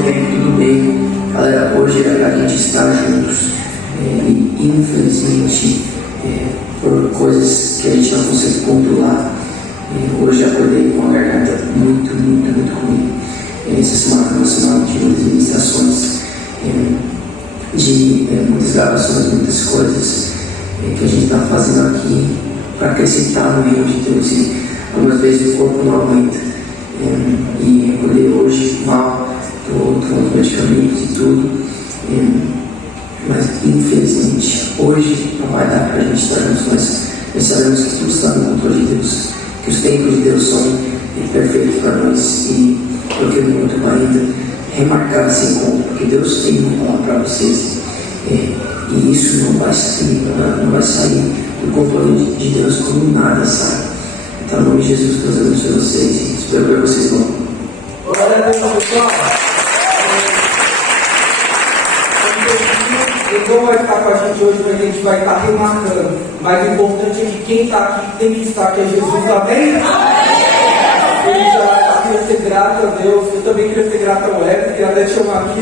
momento, tudo bem. Galera, hoje é a gente estar juntos. E infelizmente, por coisas que a gente não consegue controlar, hoje acordei com a garganta muito ruim. Essa semana foi uma semana de muitas ministrações, de muitas gravações, muitas coisas que a gente está fazendo aqui para acrescentar no reino de Deus. E algumas vezes o corpo não aguenta. E acordei hoje mal, estou tomando medicamentos e tudo. Mas infelizmente hoje não vai dar para a gente estar juntos, mas sabemos que tudo está no controle de Deus, que os tempos de Deus são perfeitos para nós. E eu quero muito ainda remarcar esse encontro, porque Deus tem uma palavra para vocês, e isso não vai sair do controle de Deus como nada sai. Então, em nome de Jesus, Deus abençoe vocês e espero ver vocês logo. Glória a Deus, pessoal. Ele não vai estar com a gente hoje, mas a gente vai estar remarcando. Mas o importante é que quem está aqui tem que estar, que é Jesus. Amém? Ele já queria ser grato a Deus. Eu também queria ser grato ao Everton, queria até chamar aqui.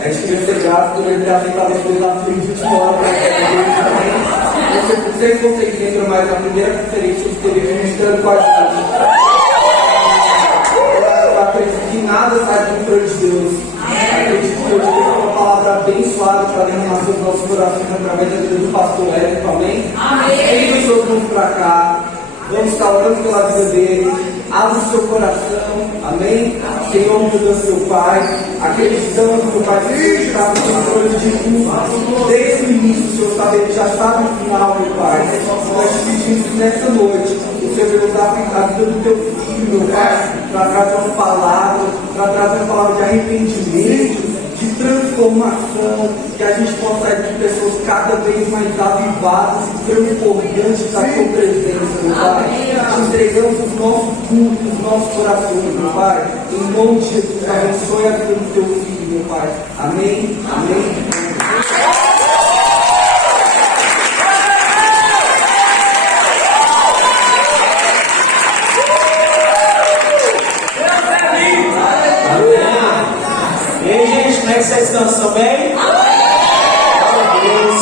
A gente queria ser grato por ele ter aceitado as coisas na frente de última hora para a também. Não sei se vocês lembram, mas na primeira conferência ele esteve ministrando com a gente. Eu acredito que nada sai do controle de Deus. Acredito que Deus tem uma palavra abençoada para derramar sobre os nossos corações através da vida do pastor Érico, amém? Ele deixou os mãos para cá. Vamos estar orando pela vida dele. Abra o seu coração, amém? Senhor, meu Deus, seu Pai, acreditamos, meu Pai, que o Senhor está no controle de tudo. Desde o início, o Senhor sabe, ele já está no final, meu Pai. Nós te pedimos que nessa noite, o Senhor vai usar a vida do teu filho, meu Pai, para trazer uma palavra de arrependimento, de transformação, que a gente possa sair de pessoas cada vez mais avivadas e transbordantes da tua presença, meu Pai. Te entregamos os nossos cultos, os nossos corações, meu Pai. Em nome de Jesus, abençoe a vida do teu filho, meu Pai. Amém. Amém. Vocês estão bem? Glória a Deus.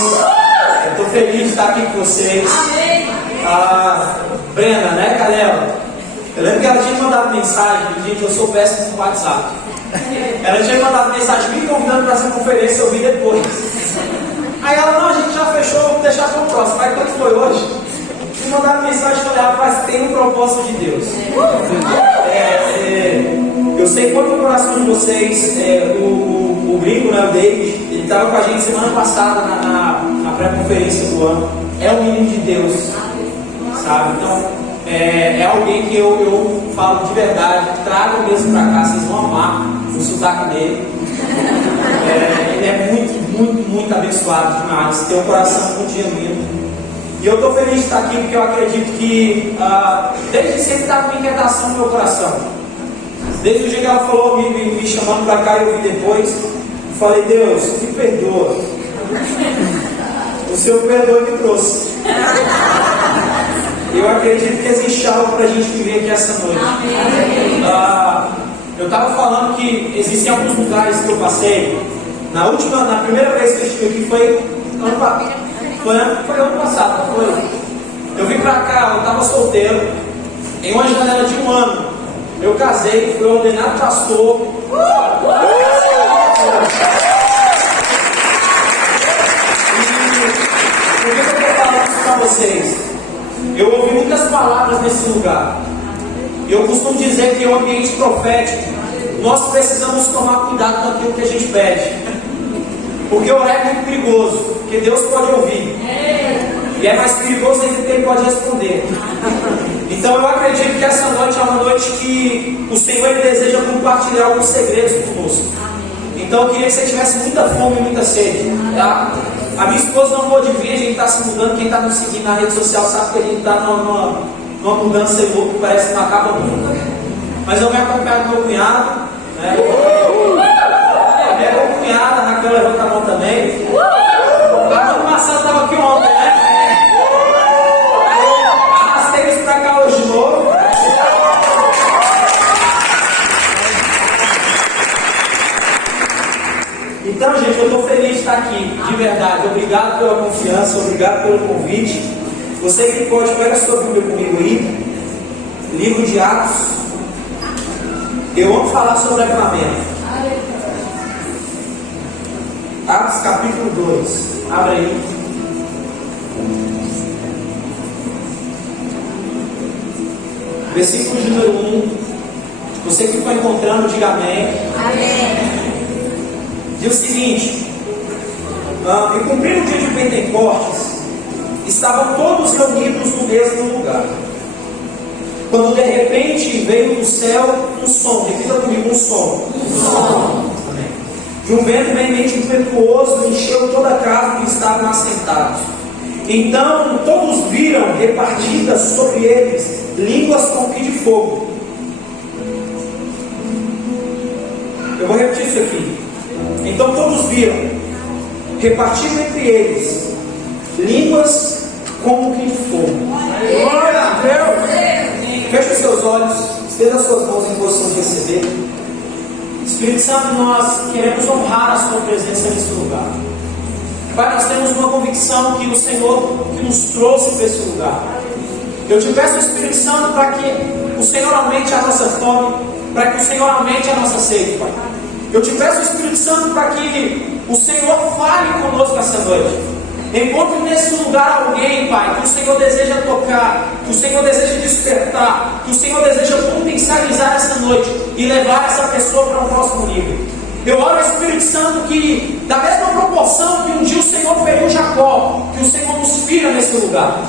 Eu estou feliz de estar aqui com vocês. A Brenda, né, Caleb? Eu lembro que ela tinha mandado mensagem. Gente, eu sou péssimo no WhatsApp. Ela tinha mandado mensagem me convidando para essa conferência. Eu vi depois. Aí ela, não, a gente já fechou, vamos deixar para o próximo. Aí quando foi hoje, me mandaram mensagem e falei, rapaz, tem um propósito de Deus. Eu sei quanto o coração de vocês, o Gringo, né, o David, ele estava com a gente semana passada na pré-conferência do ano. É um menino de Deus, sabe? Então, é alguém que eu falo de verdade, trago mesmo para cá, vocês vão amar o sotaque dele. Ele é muito abençoado demais, tem um coração muito genuíno. E eu estou feliz de estar aqui porque eu acredito que desde sempre está com inquietação no meu coração. Desde o dia que ela falou, me chamando para cá, eu vi depois. Falei, Deus, me perdoa. O Senhor perdoa e me trouxe. Eu acredito que existe algo para a gente viver aqui essa noite. Eu estava falando que existem alguns lugares que eu passei. Na primeira vez que eu estive aqui foi ano passado, não foi? Eu vim para cá, eu estava solteiro, em uma janela de 1 ano. Eu casei, fui ordenado pastor. E por que eu estou falando isso para vocês? Eu ouvi muitas palavras nesse lugar. E eu costumo dizer que em um ambiente profético, nós precisamos tomar cuidado com aquilo que a gente pede. Porque orar é muito perigoso, porque Deus pode ouvir. E é mais perigoso ainda que Ele pode responder. Então eu acredito que essa noite é uma noite que o Senhor Ele deseja compartilhar alguns segredos conosco. Então eu queria que você tivesse muita fome e muita sede, tá? A minha esposa não pôde vir, a gente está se mudando. Quem está nos seguindo na rede social sabe que a gente está numa mudança louca que parece que não acaba nunca. Mas eu venho acompanhar meu cunhado, né? A minha cunhada, a Raquel levanta a mão também. Ano passado estava aqui confiança, obrigado pelo convite. Você que pode, pega a sua Bíblia comigo aí, livro de Atos. Eu amo falar sobre avivamento. Atos capítulo 2, abre aí. Versículo de número 1. Você que foi encontrando, diga amém. Amém. Diz o seguinte: e cumprindo o dia de Pentecostes, estavam todos reunidos no mesmo lugar, quando de repente veio do céu um som. Repita comigo: um som. Amém. De um vento veemente impetuoso encheu toda a casa que estavam assentados. Então todos viram repartidas sobre eles línguas como que de fogo. Eu vou repetir isso aqui. Então todos viram repartido entre eles línguas como que de fogo. Glória a Deus! Feche os seus olhos, estenda as suas mãos em posição de receber. Espírito Santo, nós queremos honrar a sua presença nesse lugar. Pai, nós temos uma convicção que o Senhor que nos trouxe para esse lugar. Eu te peço, Espírito Santo, para que o Senhor aumente a nossa fome, para que o Senhor aumente a nossa sede, Pai. Eu te peço, Espírito Santo, para que o Senhor fale conosco essa noite. Encontre nesse lugar alguém, Pai, que o Senhor deseja tocar, que o Senhor deseja despertar, que o Senhor deseja potencializar essa noite e levar essa pessoa para um próximo nível. Eu oro, Espírito Santo, que da mesma proporção que um dia o Senhor feriu Jacó, que o Senhor nos fira nesse lugar.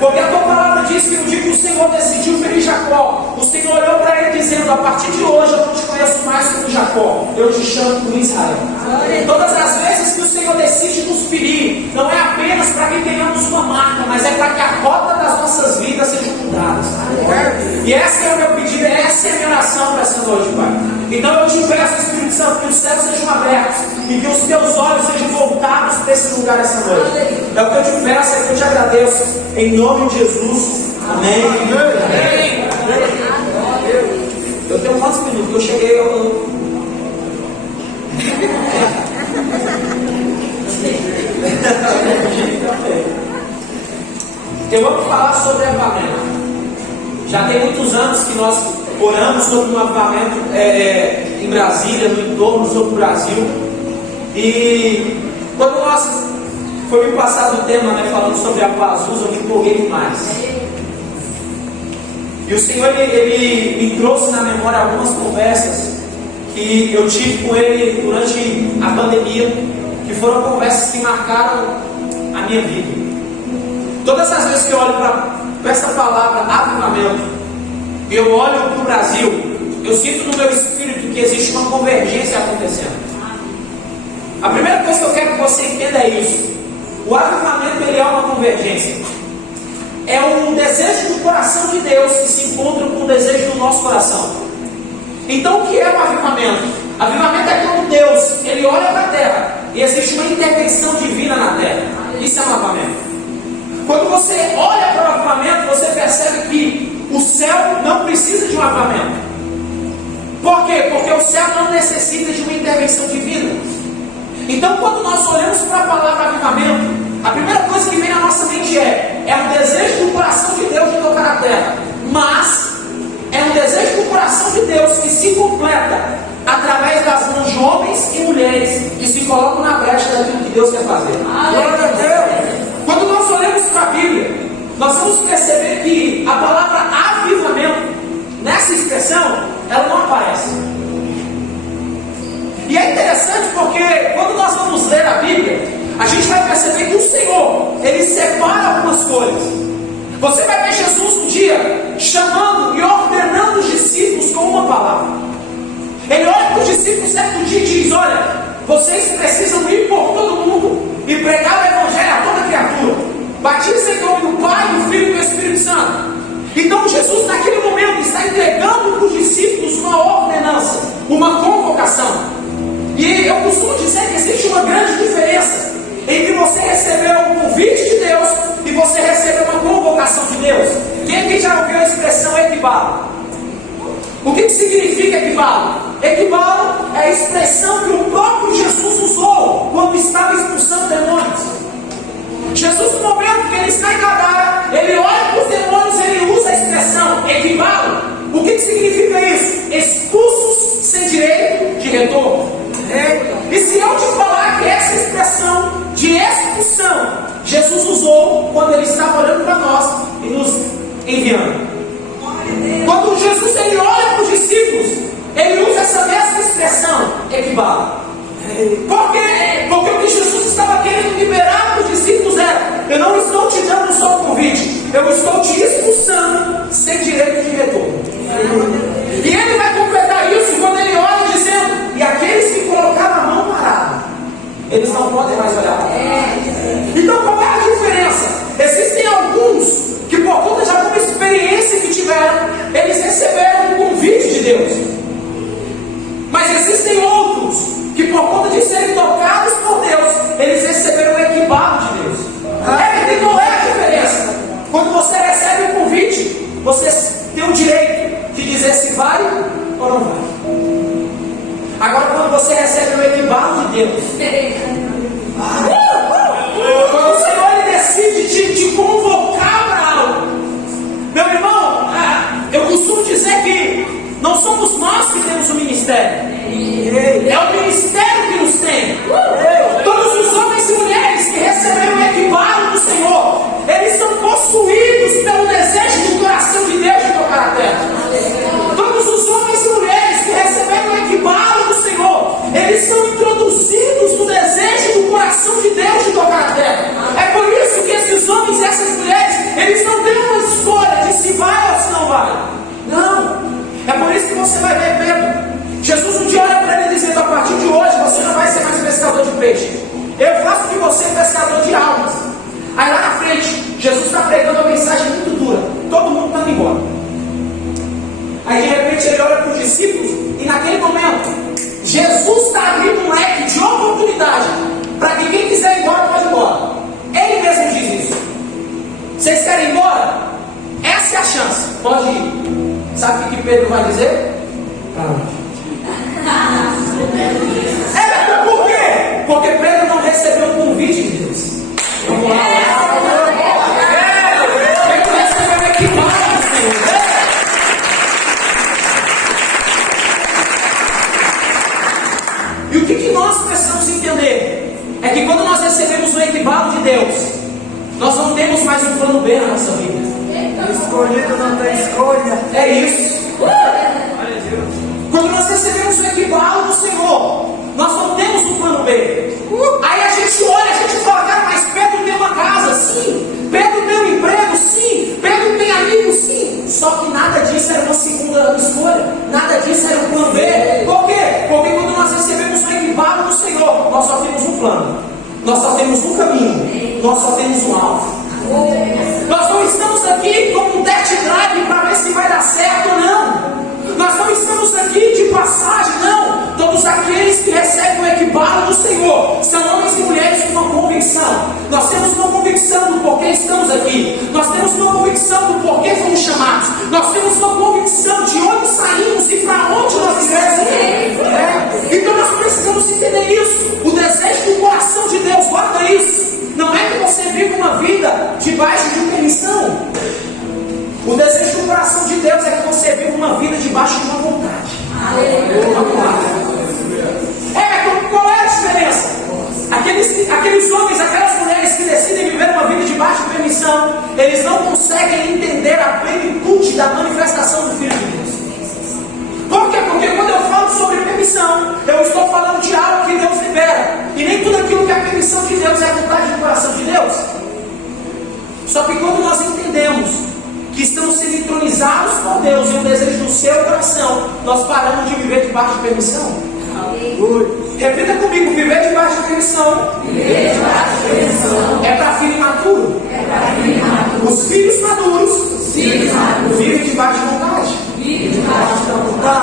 Porque a tua palavra diz que no dia que o Senhor decidiu ferir Jacó, o Senhor olhou para ele dizendo: a partir de hoje eu não te conheço mais como Jacó, eu te chamo por Israel. Todas as vezes que o Senhor decide nos ferir, não é apenas para que tenhamos uma marca, mas é para que a rota das nossas vidas seja mudada. E esse é o meu pedido, essa é a minha oração para essa noite, Pai. Então eu te peço, Espírito Santo, que os céus sejam abertos e que os teus olhos sejam voltados para esse lugar essa noite. É o que eu te peço, é o que eu te agradeço. Em nome de Jesus. Amém. Amém. Eu tenho quantos minutos? Que eu cheguei. Eu vou falar sobre avivamento. Já tem muitos anos que nós oramos sobre um avivamento em Brasília, no entorno, sobre o Brasil. E quando nós foi me passado o tema, falando sobre a Pazusa, eu me empolguei demais. E o Senhor ele me trouxe na memória algumas conversas que eu tive com Ele durante a pandemia, que foram conversas que marcaram a minha vida. Todas as vezes que eu olho para essa palavra avivamento, eu olho para o Brasil, eu sinto no meu espírito que existe uma convergência acontecendo. A primeira coisa que eu quero que você entenda é isso. O avivamento ele é uma convergência. É um desejo do coração de Deus que se encontra com o desejo do nosso coração. Então o que é o avivamento? Avivamento é quando Deus ele olha para a terra e existe uma intervenção divina na terra. Isso é um avivamento. Quando você olha para o avivamento, você percebe que o céu não precisa de um avivamento. Por quê? Porque o céu não necessita de uma intervenção divina. Então, quando nós olhamos para a palavra avivamento, a primeira coisa que vem na nossa mente é um desejo do coração de Deus de tocar a terra. Mas é um desejo do coração de Deus que se completa através das mãos de homens e mulheres que se colocam na brecha daquilo que Deus quer fazer. Glória a Deus! Quando nós olhamos para a Bíblia, nós vamos perceber que a palavra avivamento, nessa expressão, ela não aparece. E é interessante porque quando nós vamos ler a Bíblia, a gente vai perceber que o Senhor, Ele separa algumas coisas. Você vai ver Jesus um dia chamando e ordenando os discípulos com uma palavra. Ele olha para os discípulos certo dia e diz: olha, vocês precisam ir por todo mundo e pregar o Evangelho a toda criatura. Batizem em nome do Pai, do Filho e do Espírito Santo. Então Jesus naquele momento está entregando para os discípulos uma ordenança, uma convocação. E eu costumo dizer que existe uma grande diferença entre você receber um convite de Deus e você receber uma convocação de Deus. Quem aqui já ouviu a expressão equibalo? O que significa equibalo? Equibalo é a expressão que o próprio Jesus usou quando estava expulsando demônios. Jesus, no momento que ele está em Gadara, ele olha para os demônios, ele usa a expressão equivalo. O que significa isso? Expulsos sem direito de retorno. E se eu te falar que essa expressão de expulsão Jesus usou quando ele estava olhando para nós e nos enviando. Quando Jesus ele olha para os discípulos, ele usa essa mesma expressão, equivalo. Por quê? Porque o que Jesus estava querendo liberar para os discípulos era: eu não estou te dando só um convite, eu estou te expulsando sem direito de retorno. E ele vai completar isso quando ele olha dizendo: e aqueles que colocaram a mão no arado, eles não podem mais olhar para trás. Então qual é a diferença? Existem alguns que, por conta de alguma experiência que tiveram, eles receberam um convite de Deus. Mas existem outros que, por conta de serem tocados por Deus, eles receberam o equibalo de Deus. E qual é a diferença? Quando você recebe um convite, você tem o direito de dizer se vai ou não vai. Agora, quando você recebe o equibalo de Deus, quando o Senhor ele decide te convocar para algo, meu irmão, eu costumo dizer que não somos nós que temos o ministério, é o ministério que nos tem. Todos os homens e mulheres que receberam o equibalo do Senhor, eles são possuídos pelo desejo do coração de Deus de tocar a terra. Todos os homens e mulheres que receberam o equibalo do Senhor, eles são introduzidos no desejo do coração de Deus de tocar a terra. É por isso que esses homens e essas mulheres, eles não têm uma escolha de se vai ou se não vai. Não. É por isso que você vai ver Pedro. Jesus um dia olha para ele dizendo: a partir de hoje você não vai ser mais pescador de peixe, eu faço de você pescador de almas. Aí lá na frente, Jesus está pregando uma mensagem muito dura, todo mundo está indo embora. Aí de repente ele olha para os discípulos e naquele momento Jesus está abrindo um leque de oportunidade para que quem quiser ir embora pode ir embora. Ele mesmo diz isso: vocês querem ir embora? Essa é a chance, pode ir. Sabe o que Pedro vai dizer? Por quê? Porque Pedro não recebeu o convite de Deus. Pedro recebeu o equipamento do Senhor. E o que nós precisamos entender é que quando nós recebemos o equibalo de Deus, nós não temos mais um plano B na nossa vida. Escolhido não tem escolha. É isso. Quando nós recebemos o equibalo do Senhor, nós não temos um plano B. Aí a gente olha, a gente fala: cara, mas Pedro tem uma casa, sim. Pedro tem um emprego, sim. Pedro tem amigos, sim. Só que nada disso era uma segunda escolha. Nada disso era um plano B. Por quê? Porque quando nós recebemos o equibalo do Senhor, nós só temos um plano. Nós só temos um caminho. Nós só temos um alvo. Nós não estamos aqui como um test drive para ver se vai dar certo ou não. Nós não estamos aqui de passagem, não. Todos aqueles que recebem o equibalo do Senhor são homens e mulheres com uma convicção. Nós temos uma convicção do porquê estamos aqui. Nós temos uma convicção do porquê fomos chamados. Nós temos uma convicção de onde saímos e para onde nós iremos. Então nós precisamos entender isso. O desejo do coração de Deus, guarda isso. Não é que você vive uma vida debaixo de permissão. O desejo do coração de Deus é que você vive uma vida debaixo de uma vontade. Vamos lá. Qual é a diferença? Aqueles homens, aquelas mulheres que decidem viver uma vida debaixo de permissão, eles não conseguem entender a plenitude da manifestação do Filho de Deus. Por quê? Porque quando eu falo sobre permissão, eu estou falando de algo que Deus libera. E nem tudo aquilo que é a permissão de Deus é a vontade do coração de Deus. Só que quando nós entendemos que estamos sendo entronizados por Deus e o desejo do seu coração, nós paramos de viver debaixo de permissão. Repita comigo: viver debaixo de permissão é para filho imaturo. Os filhos maduros vivem debaixo de vontade.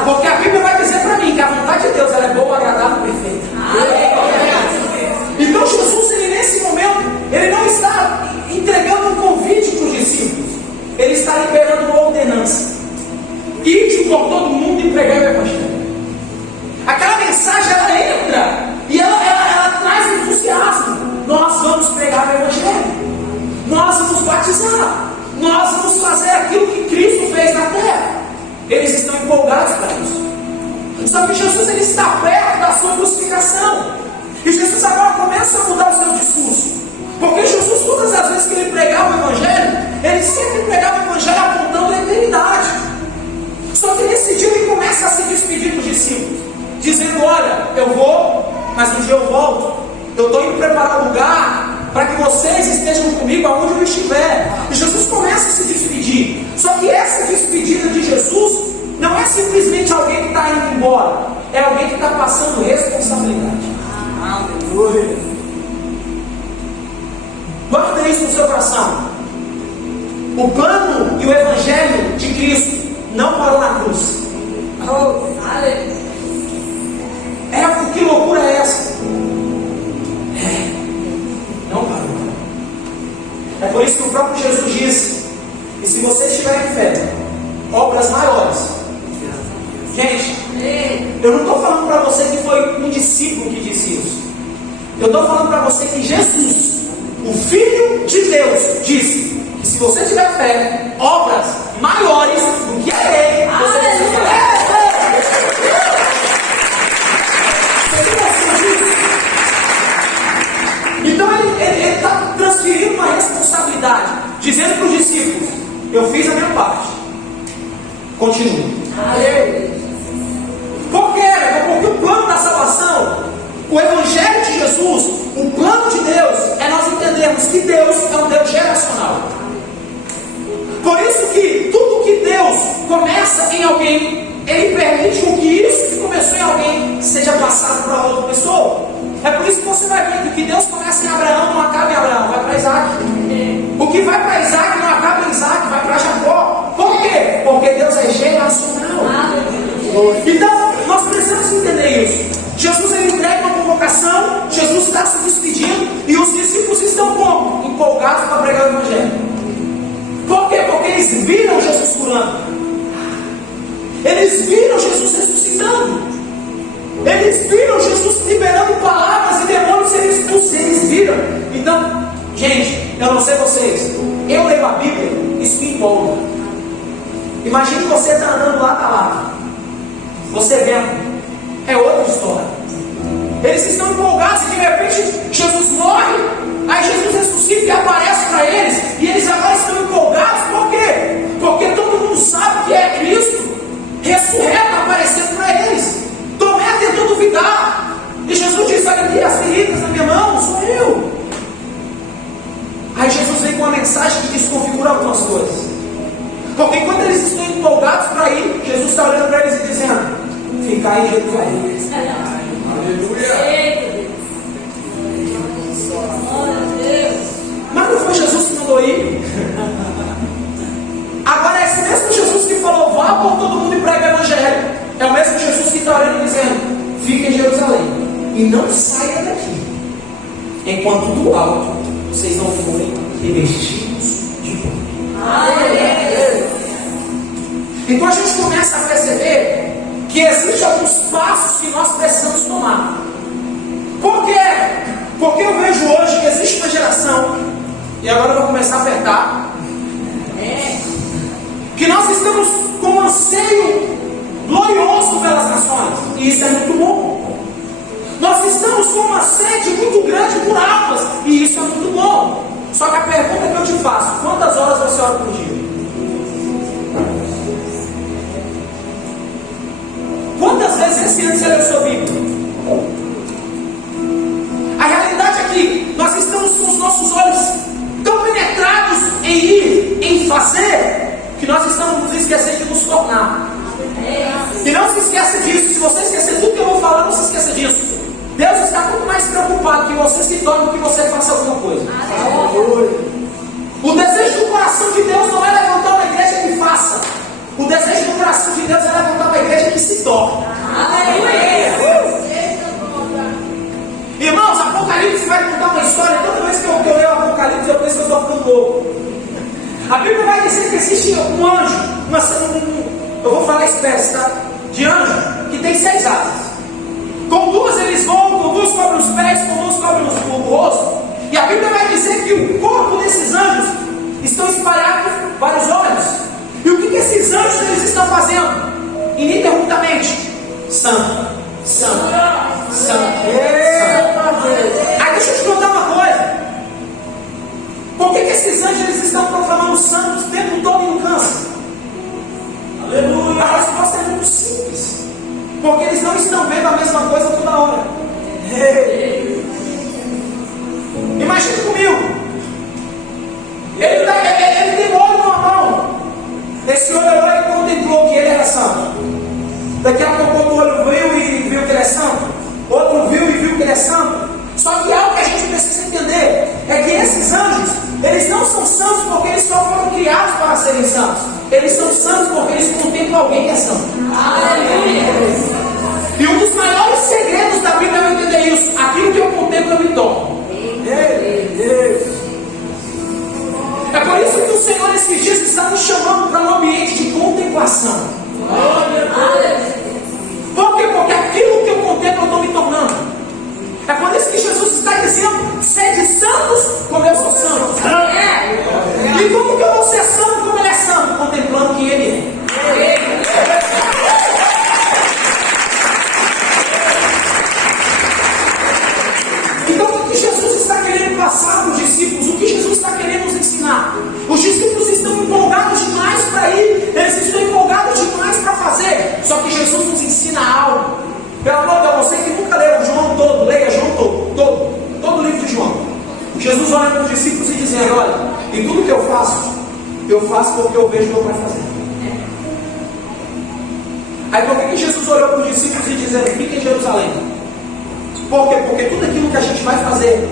Porque a Bíblia vai dizer para mim que a vontade de Deus ela é boa, agradável e perfeita. Então Jesus, ele, nesse momento, ele não está entregando um convite para os discípulos. Ele está liberando uma ordenança: ide por todo mundo e pregai o Evangelho. Aquela mensagem ela entra e ela traz entusiasmo. Nós vamos pregar o Evangelho. avançar. Nós vamos fazer aquilo que Cristo fez na terra. Eles estão empolgados para isso. Só que Jesus ele está perto da sua crucificação. E Jesus agora começa a mudar o seu discurso. Porque Jesus, todas as vezes que ele pregava o Evangelho, ele sempre pregava o Evangelho apontando a eternidade. Só que nesse dia ele começa a se despedir dos discípulos, dizendo: olha, eu vou, mas um dia eu volto. Eu estou indo preparar lugar para que vocês estejam comigo aonde eu estiver. E Jesus começa a se despedir. Só que essa despedida de Jesus não é simplesmente alguém que está indo embora, é alguém que está passando responsabilidade. Aleluia. Guarda isso no seu coração. O plano e o Evangelho de Cristo não parou na cruz. Que loucura é essa? Não parou. É por isso que o próprio Jesus disse: e se vocês tiverem fé, obras maiores. Gente, eu não estou falando para você que foi um discípulo que disse isso. Eu estou falando para você que Jesus, o Filho de Deus, disse que se você tiver fé, obras maiores do que a Ele, você vai fazer. Então ele está transferindo uma responsabilidade, dizendo para os discípulos: eu fiz a minha parte, continue. Por quê? Porque o plano da salvação, o Evangelho de Jesus, o plano de Deus é nós entendermos que Deus é um Deus geracional. Por isso que tudo que Deus começa em alguém, Ele permite com que isso que começou em alguém seja passado para outra pessoa. É por isso que você vai ver que o que Deus começa em Abraão não acaba em Abraão, vai para Isaac. O que vai para Isaac não acaba em Isaac, vai para Jacó. Por quê? Porque Deus é geracional. Então, nós precisamos entender isso. Jesus ele entrega uma convocação, Jesus está se despedindo e os discípulos estão como? Empolgados para pregar o Evangelho. Por quê? Porque eles viram Jesus curando. Eles viram Jesus ressuscitando. Eles viram Jesus liberando palavras e demônios serem expulsos. Eles viram. Então, gente, eu não sei vocês, eu leio a Bíblia, isso me empolga. Imagine você está andando lá, está lá. Você vendo. É outra história. Eles estão empolgados e de repente Jesus morre. Aí Jesus ressuscita e aparece para eles. E eles agora estão empolgados. Por quê? Porque todo mundo sabe que é Cristo ressurreto aparecendo para eles. Tomé tentou duvidar. E Jesus disse: olha aqui, as feridas na minha mão, sou eu. Aí Jesus vem com uma mensagem que desconfigura algumas coisas. Porque quando eles estão empolgados para ir, Jesus está olhando para eles e dizendo: ficai em Jerusalém. Aleluia. Mas não foi Jesus que mandou ir. Agora é esse mesmo Jesus que falou: vá por todo mundo e pregue o Evangelho. É o mesmo Jesus que está olhando e dizendo: fique em Jerusalém e não saia daqui enquanto do alto vocês não forem revestidos de glória. Então a gente começa a perceber que existem alguns passos que nós precisamos tomar. Por quê? Porque eu vejo hoje que existe uma geração, e agora eu vou começar a apertar, que nós estamos com um anseio glorioso pelas nações, e isso é muito bom. Nós estamos com uma sede muito grande por almas, e isso é muito bom. Só que a pergunta que eu te faço: quantas horas você ora por dia? Quantas vezes esse ano você leu sua Bíblia? A realidade é que nós estamos com os nossos olhos tão penetrados em ir, em fazer, que nós estamos nos esquecendo de nos tornar. E não se esqueça disso. Se você esquecer tudo que eu vou falar, não se esqueça disso. Deus está muito mais preocupado que você se torne do que você faça alguma coisa. O desejo do coração de Deus não é levantar uma igreja que faça. O desejo do coração de Deus é levantar uma igreja que se torne. Irmãos, Apocalipse vai contar uma história. Toda vez que eu leio Apocalipse, eu penso que eu estou ficando louco. A Bíblia vai dizer que existe um anjo, eu vou falar espécie, tá? De anjo, que tem 6 asas. Com 2 eles voam, com 2 cobrem os pés, com 2 cobrem o rosto. E a Bíblia vai dizer que o corpo desses anjos estão estão fazendo? Ininterruptamente: santo, santo, santo, santo. Aí deixa eu te contar uma coisa. Por que esses anjos eles estão proclamando santos o tempo todo e não cansam? Aleluia. A resposta é muito simples. Porque eles não estão vendo a mesma coisa toda hora. Imagine comigo. Ele tem olho numa mão. Esse olho olhou e contemplou que ele era santo. Daqui a pouco outro olho viu e viu que ele é santo. Outro viu e viu que ele é santo. Só que algo que a gente precisa entender é que esses anjos, eles não são santos porque eles só foram criados para serem santos. Eles são santos porque eles contemplam alguém que é santo. Aleluia. E um dos maiores segredos da Bíblia é entender isso. Aquilo que eu contemplo, eu me torno. É por isso que o Senhor esses dias está nos chamando para um ambiente de contemplação. Por quê? Porque aquilo que eu contemplo eu estou me tornando. É por isso que Jesus está dizendo: sede santos como eu sou santo. E como que eu vou ser santo como ele é santo? Contemplando quem ele é. Então o que Jesus está querendo passar para os discípulos? O que Jesus está querendo nos ensinar? Os discípulos estão empolgados demais para ir, eles estão empolgados demais para fazer. Só que Jesus nos ensina algo. Pelo amor de Deus, você que nunca leu João todo, leia João todo o livro de João. Jesus olha para os discípulos e dizendo: olha, e tudo que eu faço porque eu vejo meu Pai fazer. Aí por que Jesus olhou para os discípulos e dizendo: fiquem em Jerusalém? Por quê? Porque tudo aquilo que a gente vai fazer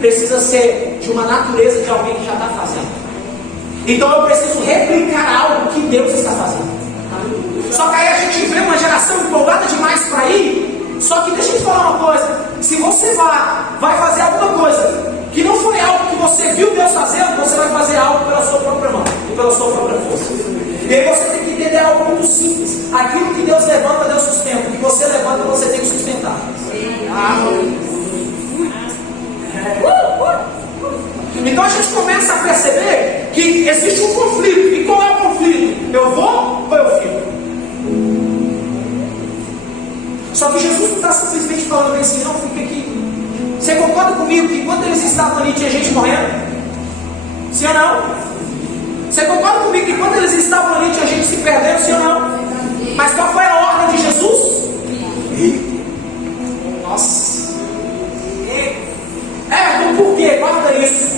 precisa ser de uma natureza de alguém que já está fazendo. Então eu preciso replicar algo que Deus está fazendo. Só que aí a gente vê uma geração empolgada demais para ir. Só que deixa eu te falar uma coisa: se você vai fazer alguma coisa que não foi algo que você viu Deus fazendo, você vai fazer algo pela sua própria mão e pela sua própria força. E aí você tem que entender algo muito simples: aquilo que Deus levanta, Deus sustenta. O que você levanta, você tem que sustentar. Então a gente começa a perceber que existe um conflito. E qual é o conflito? Eu vou ou eu fico? Só que Jesus não está simplesmente falando assim: não, fica aqui. Você concorda comigo que enquanto eles estavam ali tinha gente morrendo? Sim ou não? Você concorda comigo que enquanto eles estavam ali tinha gente se perdendo? Sim ou não? Mas qual foi a ordem de Jesus? Nossa. Então por quê? Guarda isso.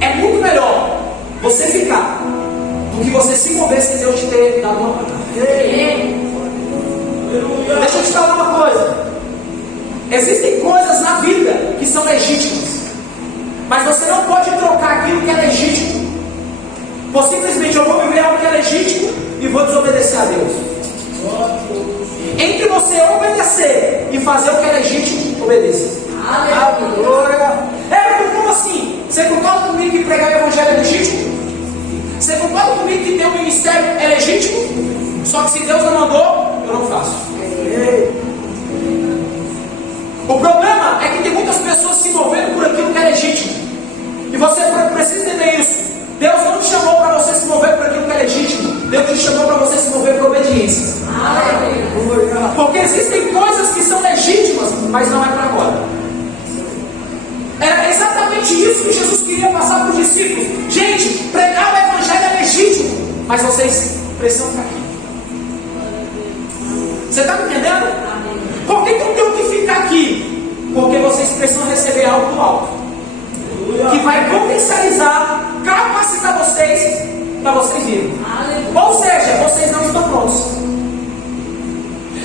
É muito melhor você ficar do que você se mover sem Deus te ter dado uma palavra. Deixa eu te falar uma coisa. Existem coisas na vida que são legítimas, mas você não pode trocar aquilo que é legítimo por simplesmente: eu vou viver algo que é legítimo e vou desobedecer a Deus. Entre você obedecer e fazer o que é legítimo, obedeça. Aleluia. Como assim? Você concorda comigo que pregar o evangelho é legítimo? Você concorda comigo que ter um ministério é legítimo? Só que se Deus não mandou, eu não faço. O problema é que tem muitas pessoas se movendo por aquilo que é legítimo. E você precisa entender isso. Deus não te chamou para você se mover por aquilo que é legítimo. Deus te chamou para você se mover por obediência. Porque existem coisas que são legítimas, mas não é para agora. Era exatamente isso que Jesus queria passar para os discípulos. Gente, pregar o evangelho é legítimo, mas vocês precisam ficar aqui. Você está me entendendo? Por que eu tenho que ficar aqui? Porque vocês precisam receber algo do alto, que vai potencializar, capacitar vocês para vocês virem. Ou seja, vocês não estão prontos.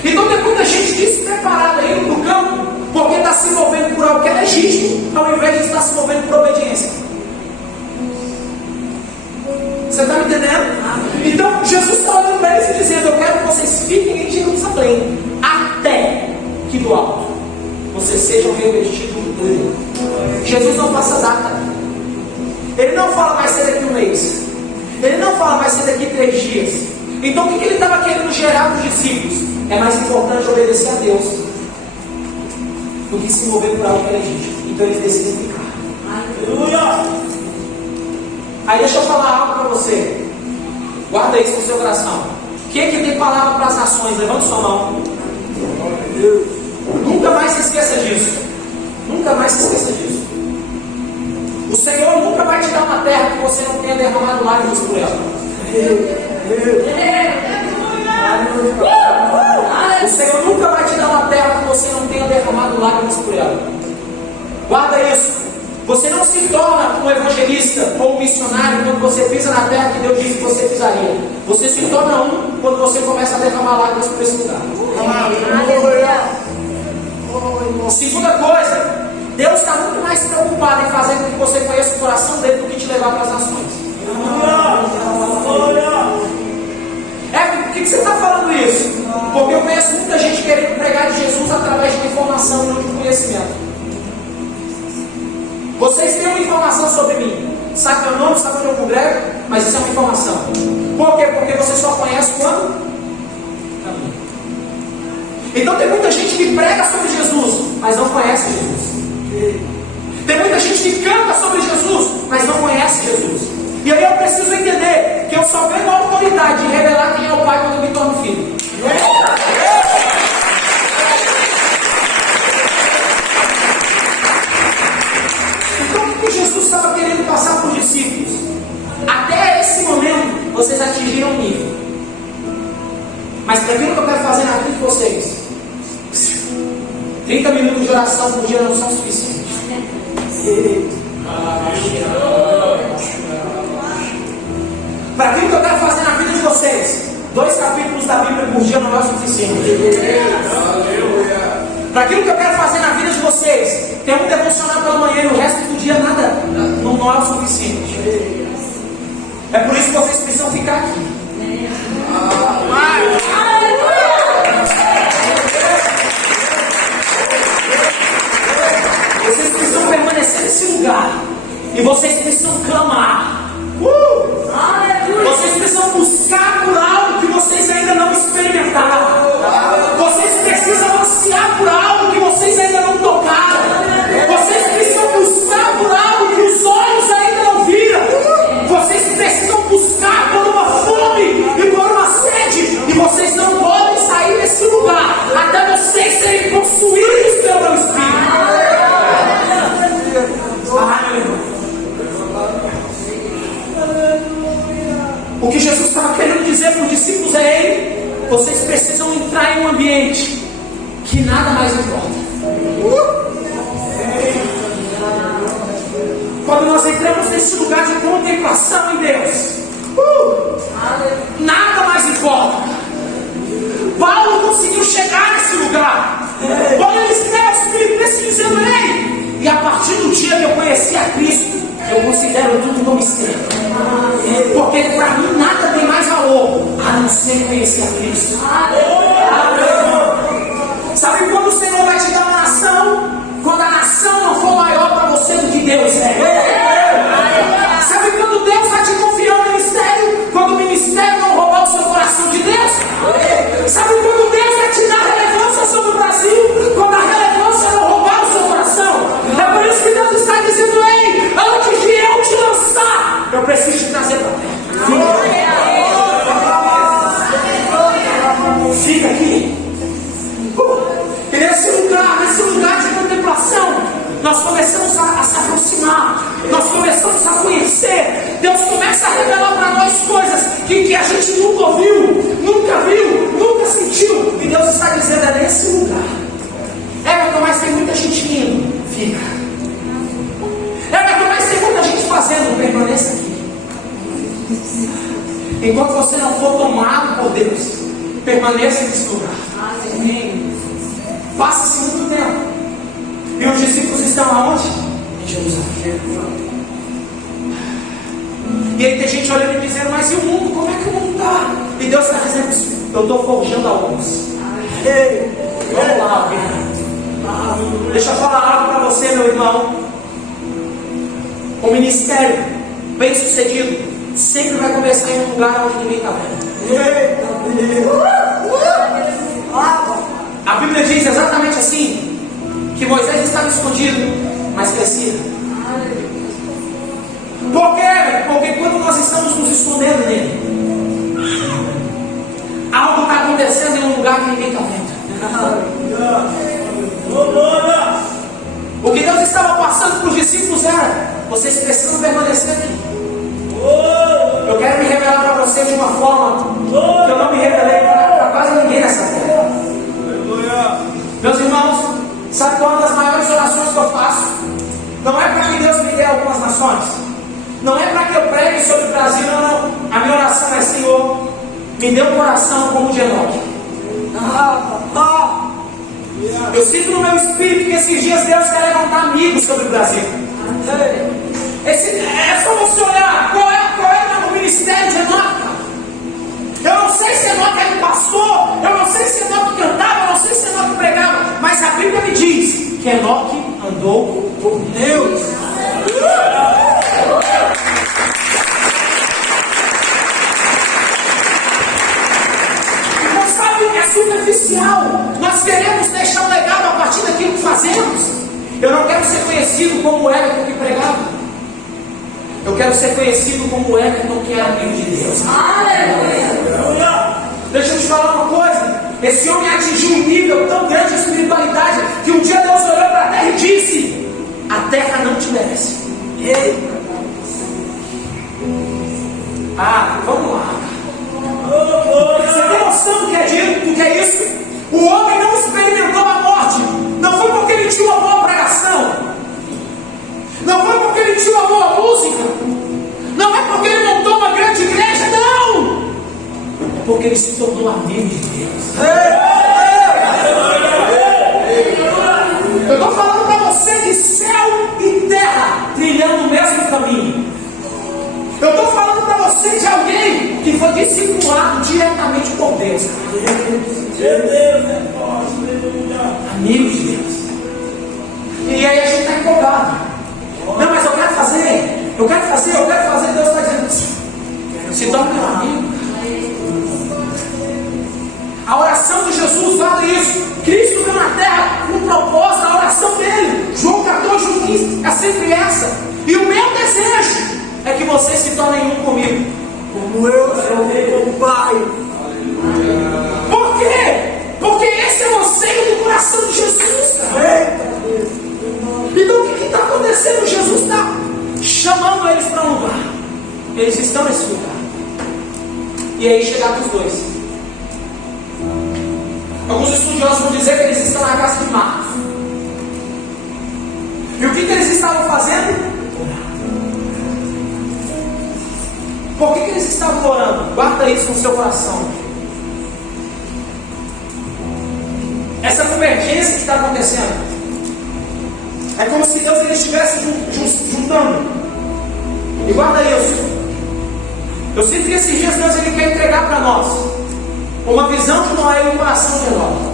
Então tem muita gente despreparada indo para o campo porque está se movendo por algo que é legítimo, ao invés de estar se movendo por obediência. Você está me entendendo? Então Jesus está olhando para eles e dizendo: eu quero que vocês fiquem em Jerusalém até que do alto vocês sejam revestidos dele. Jesus não passa data. Ele não fala: vai ser daqui um mês. Ele não fala: vai ser daqui 3 dias. Então o que ele estava querendo gerar nos discípulos? É mais importante obedecer a Deus do que se mover por algo que é legítimo. Então eles decidem ficar. Aleluia! Aí deixa eu falar algo para você. Guarda isso no seu coração. Quem que tem palavra para as nações? Levante sua mão. Nunca mais se esqueça disso. Nunca mais se esqueça disso. O Senhor nunca vai te dar uma terra que você não tenha derramado lágrimas por ela. O Senhor nunca vai te dar uma terra que você não tenha derramado lágrimas por ela. Guarda isso. Você não se torna um evangelista ou um missionário quando você pisa na terra que Deus disse que você pisaria. Você se torna um quando você começa a derramar lágrimas por esse lugar. Segunda coisa, Deus está muito mais preocupado em fazer com que você conheça o coração dele do que te levar para as nações. Por que você está falando isso? Porque eu conheço muita gente querendo pregar de Jesus através de uma informação e não de um conhecimento. Vocês têm uma informação sobre mim, sabe meu nome, sabe onde eu congrego, mas isso é uma informação. Por quê? Porque você só conhece quando? Então tem muita gente que prega sobre Jesus, mas não conhece Jesus. Tem muita gente que canta sobre Jesus, mas não conhece Jesus. E aí eu preciso entender que eu só ganho a autoridade de revelar quem é o Pai quando eu me torno filho. Então o que Jesus estava querendo passar para os discípulos? Até esse momento vocês atingiram um nível. Mas para aquilo que eu quero fazer na vida de vocês, 30 minutos de oração por dia não são suficientes. Para aquilo que eu quero fazer na vida de vocês, 2 capítulos da Bíblia por dia não é o suficiente. Para aquilo que eu quero fazer na vida de vocês, ter um devocional pela manhã e o resto do dia nada, não é o suficiente. É por isso que vocês precisam ficar aqui. Vocês precisam permanecer nesse lugar. E vocês precisam clamar. Vocês precisam buscar por algo que vocês ainda não experimentaram. Vocês precisam ansiar por algo que vocês ainda não tocaram. Vocês precisam buscar por algo que os olhos ainda não viram. Vocês precisam buscar por uma fome e por uma sede. E vocês não podem sair desse lugar até vocês serem possuídos pelo meu Espírito. O que Jesus estava querendo dizer para os discípulos é: ei, vocês precisam entrar em um ambiente que nada mais importa. Quando nós entramos nesse lugar de contemplação em Deus, nada mais importa. Paulo conseguiu chegar nesse lugar. Quando ele escreve aos Filipenses dizendo: ei, e a partir do dia que eu conheci a Cristo, eu considero tudo como estranho. Porque para mim nada tem mais valor a não ser conhecer a Cristo. Sabe quando o Senhor vai te dar uma nação? Quando a nação não for maior para você do que Deus é. Sabe quando Deus vai te confiar um ministério? Quando o ministério não roubar o seu coração de Deus? Sabe quando Deus vai te dar relevância sobre o Brasil? Quando a relevância não roubar o seu coração? É por isso que Deus está dizendo: ei, antes de eu te lançar, eu preciso te trazer para perto. Fica aqui. E nesse lugar de contemplação, nós começamos a se aproximar, nós começamos a conhecer. Deus começa a revelar para nós coisas que a gente nunca ouviu, nunca viu, nunca sentiu. E Deus está dizendo: é nesse lugar. Mas tem muita gente indo. Fica. Mas tem muita gente fazendo. Permaneça aqui. Enquanto você não for tomado por Deus, permaneça nesse lugar. Passa-se muito tempo. E os discípulos estão aonde? Em Jerusalém. E aí tem gente olhando e dizendo: mas e o mundo? Como é que o mundo está? E Deus está dizendo: eu estou forjando alguns. Vamos lá, alguém. Deixa eu falar algo para você, meu irmão. O ministério bem sucedido sempre vai começar em um lugar onde ninguém está vendo. A Bíblia diz exatamente assim: que Moisés estava escondido, mas crescia. Por quê? Porque quando nós estamos nos escondendo nele, lugar que ninguém está vendo. O que Deus estava passando para os discípulos era: vocês precisam permanecer aqui. Eu quero me revelar para vocês de uma forma que eu não me revelei para quase ninguém nessa terra. Meus irmãos, sabe qual é uma das maiores orações que eu faço? Não é para que Deus me dê algumas nações, não é para que eu pregue sobre o Brasil, não. A minha oração é: Senhor, me dê um coração como o de Enoque. Eu sinto no meu espírito que esses dias Deus quer levantar amigos sobre o Brasil. É só você olhar qual é o ministério de Enoque. Eu não sei se Enoque era um pastor, eu não sei se Enoque cantava, eu não sei se Enoque pregava, mas a Bíblia me diz que Enoque andou por Deus. Então, sabe, é superficial. Nós queremos deixar um legado a partir daquilo que fazemos. Eu não quero ser conhecido como o Everton que pregava. Eu quero ser conhecido como o Everton que era amigo de Deus. Aleluia! Deixa eu te falar uma coisa. Esse homem atingiu um nível tão grande de espiritualidade que um dia Deus olhou para a terra e disse: a terra não te merece. Eita! Vamos lá. Você tem noção do que é isso? O homem não experimentou a morte. Não foi porque ele tinha uma boa pregação. Não foi porque ele tinha uma boa música. Não é porque ele montou uma grande igreja. Não! É porque ele se tornou amigo de Deus. Eu estou falando para você de céu e terra trilhando o mesmo caminho. Eu estou falando para você de alguém que foi discipulado diretamente por Deus. Amigo de Deus. E aí a gente está empolgado. Não, mas eu quero fazer. Deus está dizendo assim: se torne meu amigo. A oração de Jesus fala isso. Cristo veio na terra com um propósito, a oração dele. João 14:15 é sempre essa. E o meu desejo é que vocês se tornem um comigo, como eu sou com o Pai. Por quê? Porque esse é o anseio do coração de Jesus, cara. Então o que está acontecendo? Jesus está chamando eles para um lugar. Eles estão nesse lugar. E aí chegaram os dois. Alguns estudiosos vão dizer que eles estão na casa de Marcos. E o que eles estavam fazendo? Por que eles estavam orando? Guarda isso no seu coração. Essa convergência que está acontecendo é como se Deus estivesse juntando. E guarda isso. Eu sinto que esses dias Deus quer entregar para nós uma visão de Noé e um coração de Enoque.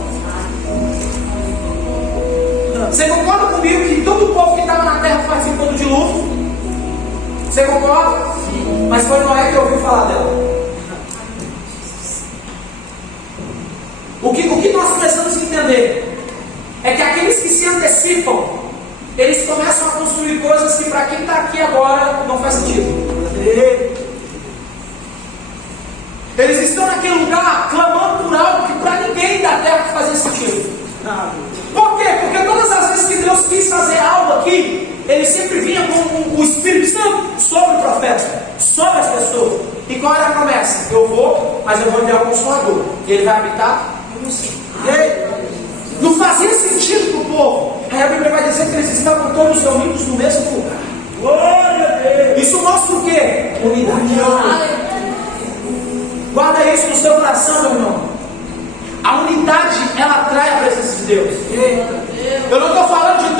Você concorda comigo que todo o povo que estava na terra participou do dilúvio? Você concorda? Sim. Mas foi Noé que ouviu falar dela. O que nós precisamos entender é que aqueles que se antecipam, eles começam a construir coisas que para quem está aqui agora não faz sentido. Eles estão naquele lugar clamando por algo que para ninguém da terra fazia sentido. Por quê? Porque todas as vezes que Deus quis fazer algo aqui, Ele sempre vinha com o Espírito Santo sobre o profeta, sobre as pessoas. E qual era a promessa? Eu vou, mas eu vou enviar o Consolador. E Ele vai habitar em você. Não fazia sentido para o povo. Aí a Bíblia vai dizer que eles estavam todos reunidos no mesmo lugar. Glória a Deus. Isso mostra o quê? Unidade. Guarda isso no seu coração, meu irmão. A unidade, ela atrai a presença de Deus. Eu não estou falando de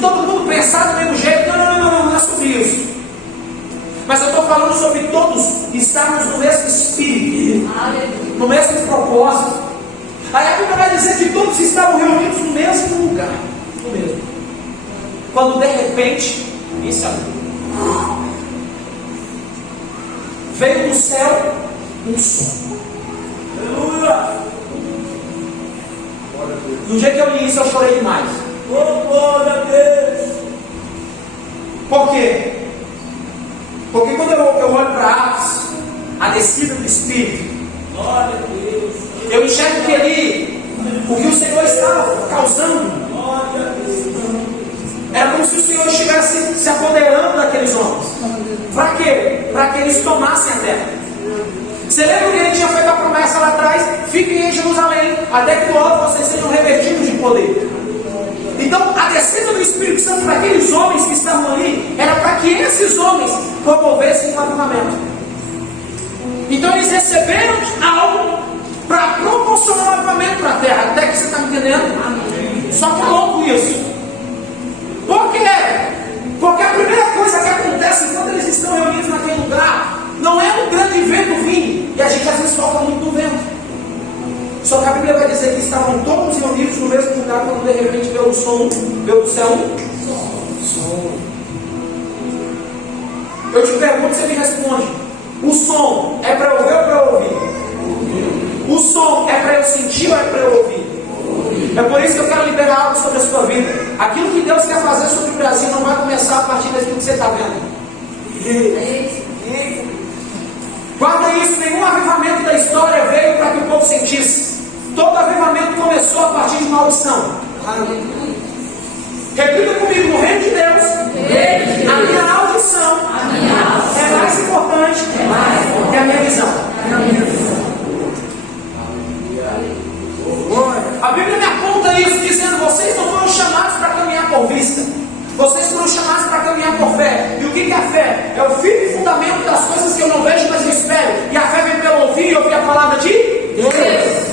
todo mundo pensar do mesmo jeito. Não é sobre isso. Mas eu estou falando sobre todos estarmos no mesmo espírito, no mesmo propósito. Aí a Bíblia vai dizer que todos estavam reunidos no mesmo lugar. No mesmo. Quando de repente, isso veio do céu um som. Aleluia! No dia que eu li isso, eu chorei demais. Glória a Deus! Por quê? Porque quando eu olho para Atos, a descida do Espírito, glória a Deus, Eu enxergo que ali, o que o Senhor estava causando, era como se o Senhor estivesse se apoderando daqueles homens. Para quê? Para que eles tomassem a terra. Você lembra que ele tinha feito a promessa lá atrás? Fiquem em Jerusalém, até que do alto vocês sejam revertidos de poder. Então, a descida do Espírito Santo para aqueles homens que estavam ali, era para que esses homens promovessem um avivamento. Então, eles receberam algo para proporcionar um avivamento para a terra. Até que você está me entendendo? Só que é louco isso. Por quê? Porque a primeira coisa que acontece enquanto eles estão reunidos naquele lugar, não é um grande vento vindo, e a gente às vezes foca muito no vento. Só que a Bíblia vai dizer que estavam todos reunidos no mesmo lugar, quando de repente veio o som, veio do céu som. Eu te pergunto, você me responde: o som é para eu ver ou para eu ouvir? O som é para eu sentir ou é para eu ouvir? É por isso que eu quero liberar algo sobre a sua vida. Aquilo que Deus quer fazer sobre o Brasil não vai começar a partir daquilo que você está vendo. Guarda isso, nenhum avivamento da história veio para que o povo sentisse. Todo avivamento começou a partir de uma audição. Repita comigo: no reino de Deus, a minha audição é mais importante que a minha visão. A Bíblia me aponta isso, dizendo: vocês não foram chamados para caminhar por vista, vocês foram chamados para caminhar por fé. E o que é a fé? É o firme fundamento das coisas que eu não vejo, mas eu espero. E a fé vem pelo ouvir e ouvir a palavra de Deus.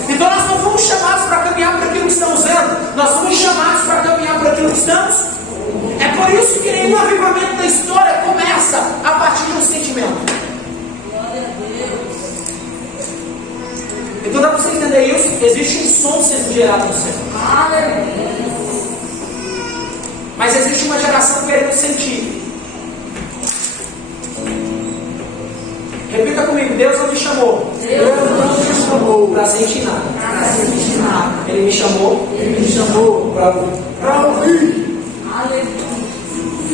Então nós não fomos chamados para caminhar por aquilo que estamos vendo, nós fomos chamados para caminhar por aquilo que estamos. É por isso que nenhum avivamento da história começa a partir de um sentimento. Então dá para você entender isso? Existe um som sendo gerado no céu. Mas existe uma geração querendo sentir. Repita comigo: Deus não me chamou. Deus não me chamou para sentir nada. Ele me chamou para ouvir.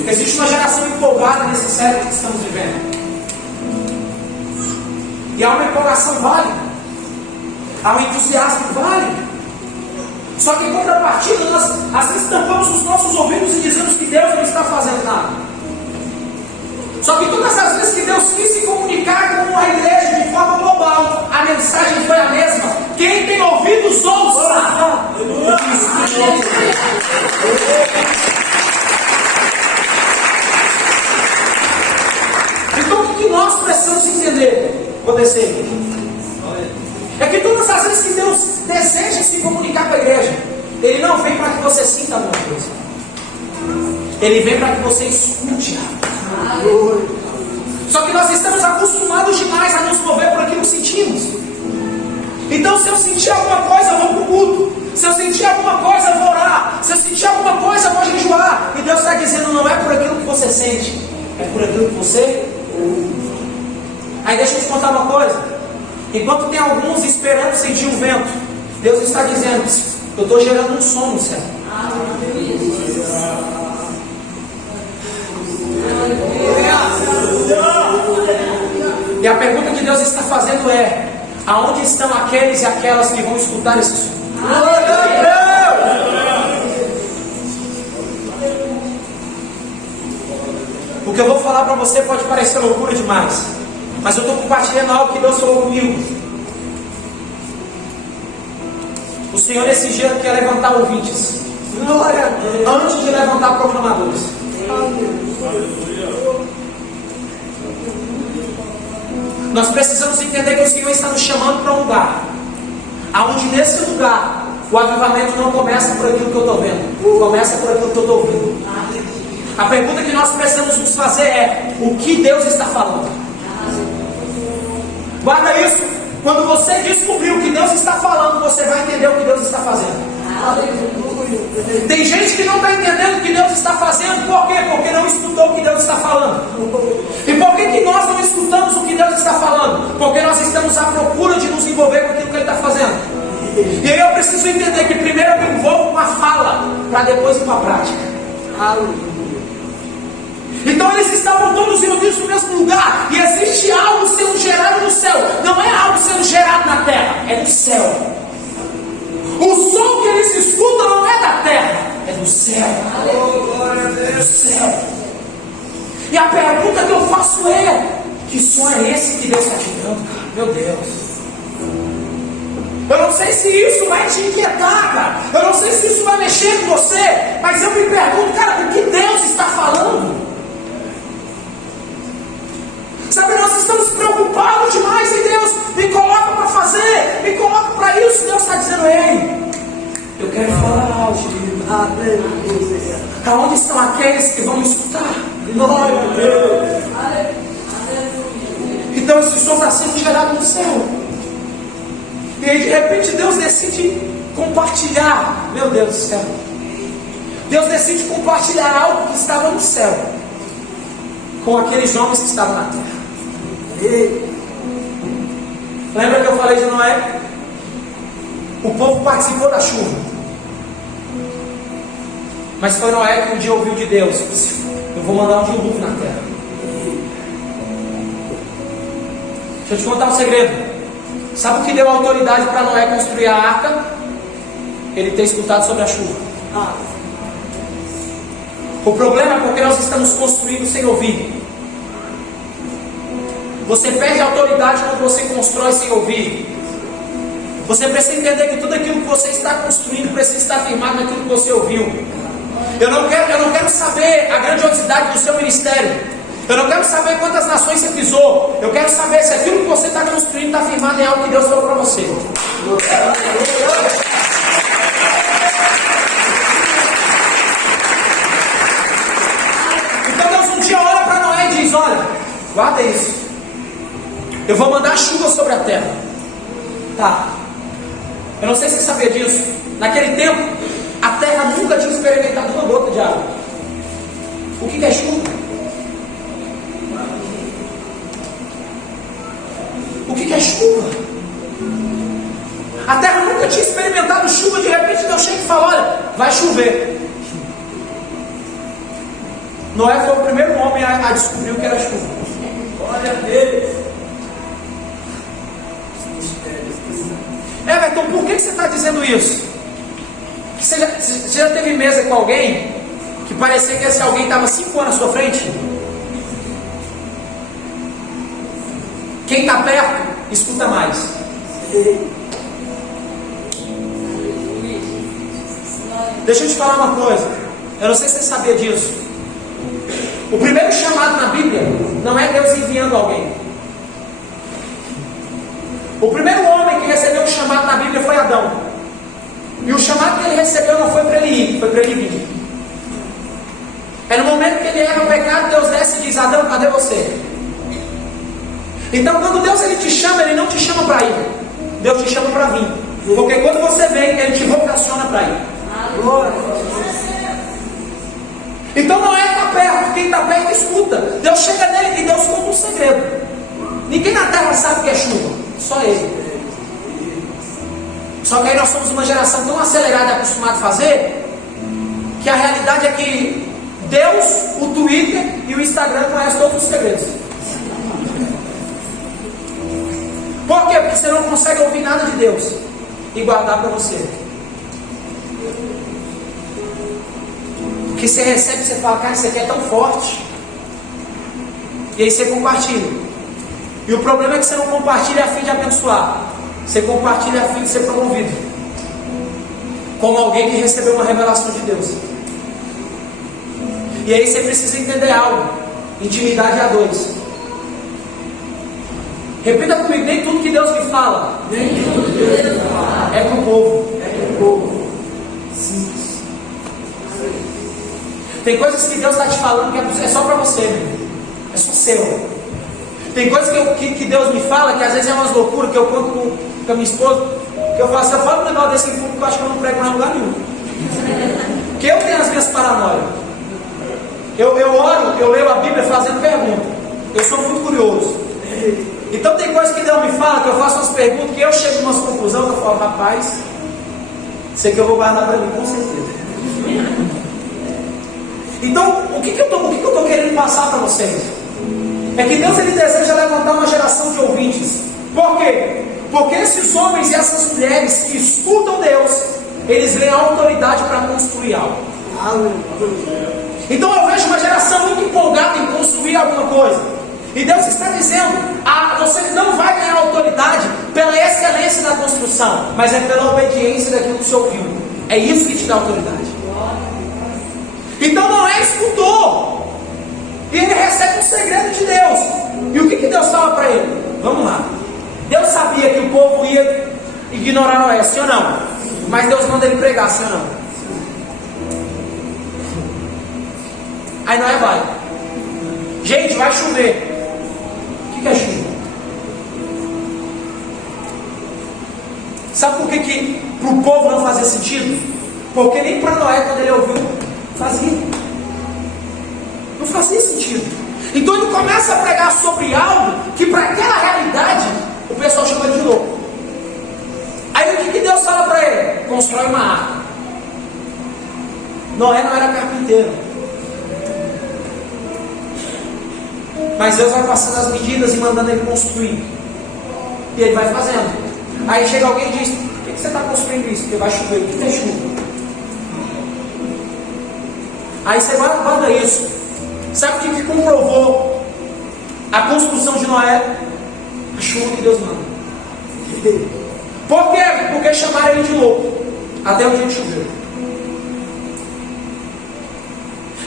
Existe uma geração empolgada nesse século que estamos vivendo. E há uma empolgação válida. Há um entusiasmo válido. Só que em contrapartida, nós às vezes tampamos os nossos ouvidos e dizemos que Deus não está fazendo nada. Só que todas as vezes que Deus quis se comunicar com a igreja de forma global, a mensagem foi a mesma: quem tem ouvidos, ouça. Então o que nós precisamos entender? Vou descer aqui. É que todas as vezes que Deus deseja se comunicar com a igreja, Ele não vem para que você sinta alguma coisa. Ele vem para que você escute. Só que nós estamos acostumados demais a nos mover por aquilo que sentimos. Então, se eu sentir alguma coisa, eu vou para o culto. Se eu sentir alguma coisa, eu vou orar. Se eu sentir alguma coisa, eu vou jejuar. E Deus está dizendo: não é por aquilo que você sente, é por aquilo que você ouve. Aí deixa eu te contar uma coisa. Enquanto tem alguns esperando sentir o vento, Deus está dizendo: eu estou gerando um som no céu. E a pergunta que Deus está fazendo é: aonde estão aqueles e aquelas que vão escutar esse som? O que eu vou falar para você pode parecer loucura demais, mas eu estou compartilhando algo que Deus falou comigo. O Senhor esse dia quer levantar ouvintes antes de levantar proclamadores. Nós precisamos entender que o Senhor está nos chamando para um lugar aonde nesse lugar o avivamento não começa por aquilo que eu estou vendo, começa por aquilo que eu estou ouvindo. A pergunta que nós precisamos nos fazer é: o que Deus está falando? Guarda isso. Quando você descobrir o que Deus está falando, você vai entender o que Deus está fazendo. Tem gente que não está entendendo o que Deus está fazendo. Por quê? Porque não escutou o que Deus está falando. E por que nós não escutamos o que Deus está falando? Porque nós estamos à procura de nos envolver com aquilo que Ele está fazendo. E aí eu preciso entender que primeiro eu me envolvo com a fala, para depois ir com a prática. Então eles estavam todos reunidos no mesmo lugar. E existe algo sendo gerado no céu. Não é algo sendo gerado na terra, é no céu. posso ler. Que sonho é esse que Deus está te dando, cara? Meu Deus. Eu não sei se isso vai te inquietar, cara. Eu não sei se isso vai mexer com você. Mas eu me pergunto, cara, o que Deus está falando? Sabe, nós estamos preocupados demais em Deus. Me coloca para fazer, me coloca para isso. Deus está dizendo, ei, eu quero falar alto. Aonde estão aqueles que vão me escutar? Glória a Deus. Então esse som está sendo gerado no céu. E aí de repente Deus decide compartilhar. Meu Deus do céu. Deus decide compartilhar algo que estava no céu com aqueles homens que estavam na terra. Lembra que eu falei de Noé? O povo participou da chuva, mas foi Noé que um dia ouviu de Deus: eu vou mandar um dilúvio na terra. Deixa eu te contar um segredo. Sabe o que deu autoridade para Noé construir a arca? Ele ter escutado sobre a chuva. O problema é porque nós estamos construindo sem ouvir. Você perde a autoridade quando você constrói sem ouvir. Você precisa entender que tudo aquilo que você está construindo precisa estar firmado naquilo que você ouviu. Eu não quero saber a grandiosidade do seu ministério. Eu não quero saber quantas nações você pisou. Eu quero saber se aquilo que você está construindo está firmado em algo que Deus falou para você. Então Deus um dia olha para Noé e diz: olha, guarda isso. Eu vou mandar chuva sobre a terra. Tá. Eu não sei se você sabia disso. Naquele tempo, a terra nunca tinha experimentado uma gota de água. O que é chuva? O que é chuva? A terra nunca tinha experimentado chuva. De repente Deus chega e fala: olha, vai chover. Noé foi o primeiro homem a descobrir o que era chuva. Glória a Deus. Everton, por que você está dizendo isso? Você já teve mesa com alguém que parecia que esse alguém estava 5 anos à sua frente? Quem está perto, escuta mais. Deixa eu te falar uma coisa. Eu não sei se você sabia disso. O primeiro chamado na Bíblia não é Deus enviando alguém. O primeiro homem que recebeu um chamado na Bíblia foi Adão. E o chamado que ele recebeu não foi para ele ir, foi para ele vir. É no momento que ele erra o pecado, Deus desce e diz: Adão, cadê você? Então quando Deus ele te chama, Ele não te chama para ir. Deus te chama para vir. Porque quando você vem, Ele te vocaciona para ir. Então não é estar perto. Quem está perto escuta. Deus chega nele e Deus conta um segredo. Ninguém na terra sabe o que é chuva. Só Ele. Só que aí nós somos uma geração tão acelerada e acostumada a fazer, que a realidade é que Deus, o Twitter e o Instagram conhecem todos os segredos. Por quê? Porque você não consegue ouvir nada de Deus e guardar para você. Porque você recebe, você fala: cara, isso aqui é tão forte. E aí você compartilha. E o problema é que você não compartilha a fim de abençoar. Você compartilha a fim de ser promovido. Como alguém que recebeu uma revelação de Deus. E aí você precisa entender algo. Intimidade a dois. Repita comigo: nem tudo que Deus me fala, nem tudo que Deus me fala é para o povo. É para o povo. Sim. Tem coisas que Deus está te falando que é só para você, é só seu. Tem coisas que Deus me fala que às vezes é umas loucuras que eu conto com a minha esposa, que eu faço. Eu falo um negócio desse em público, eu acho que eu não prego em lugar nenhum. Porque eu tenho as minhas paranoias. Eu oro, eu leio a Bíblia fazendo pergunta. Eu sou muito curioso. Então tem coisas que Deus me fala, que eu faço umas perguntas, que eu chego a umas conclusões, que eu falo: rapaz, isso aqui eu vou guardar para mim, com certeza. Então, o que eu estou querendo passar para vocês? É que Deus ele deseja levantar uma geração de ouvintes. Por quê? Porque esses homens e essas mulheres que escutam Deus, eles ganham autoridade para construir algo. Então eu vejo uma geração muito empolgada em construir alguma coisa. E Deus está dizendo: você não vai ganhar autoridade pela excelência da construção, mas é pela obediência daquilo que você ouviu. É isso que te dá autoridade. Então Noé escutou, e ele recebe um segredo de Deus. E o que Deus fala para ele? Vamos lá. Deus sabia que o povo ia ignorar Noé, sim ou não? Mas Deus manda ele pregar, sim ou não? Aí Noé vai. Gente, vai chover. O que é chuva? Sabe por que para o povo não fazia sentido? Porque nem para Noé, quando ele ouviu, fazia. Não fazia sentido. Então ele começa a pregar sobre algo que para aquela realidade o pessoal chama de louco. Aí o que Deus fala para ele? Constrói uma arca. Noé não era carpinteiro, mas Deus vai passando as medidas e mandando ele construir. E ele vai fazendo. Aí chega alguém e diz: por que você está construindo isso? Porque vai chover. O que é chuva? Aí você guarda isso. Sabe o que comprovou a construção de Noé? A chuva que Deus manda. Por quê? Porque chamaram ele de louco até o dia que choveu.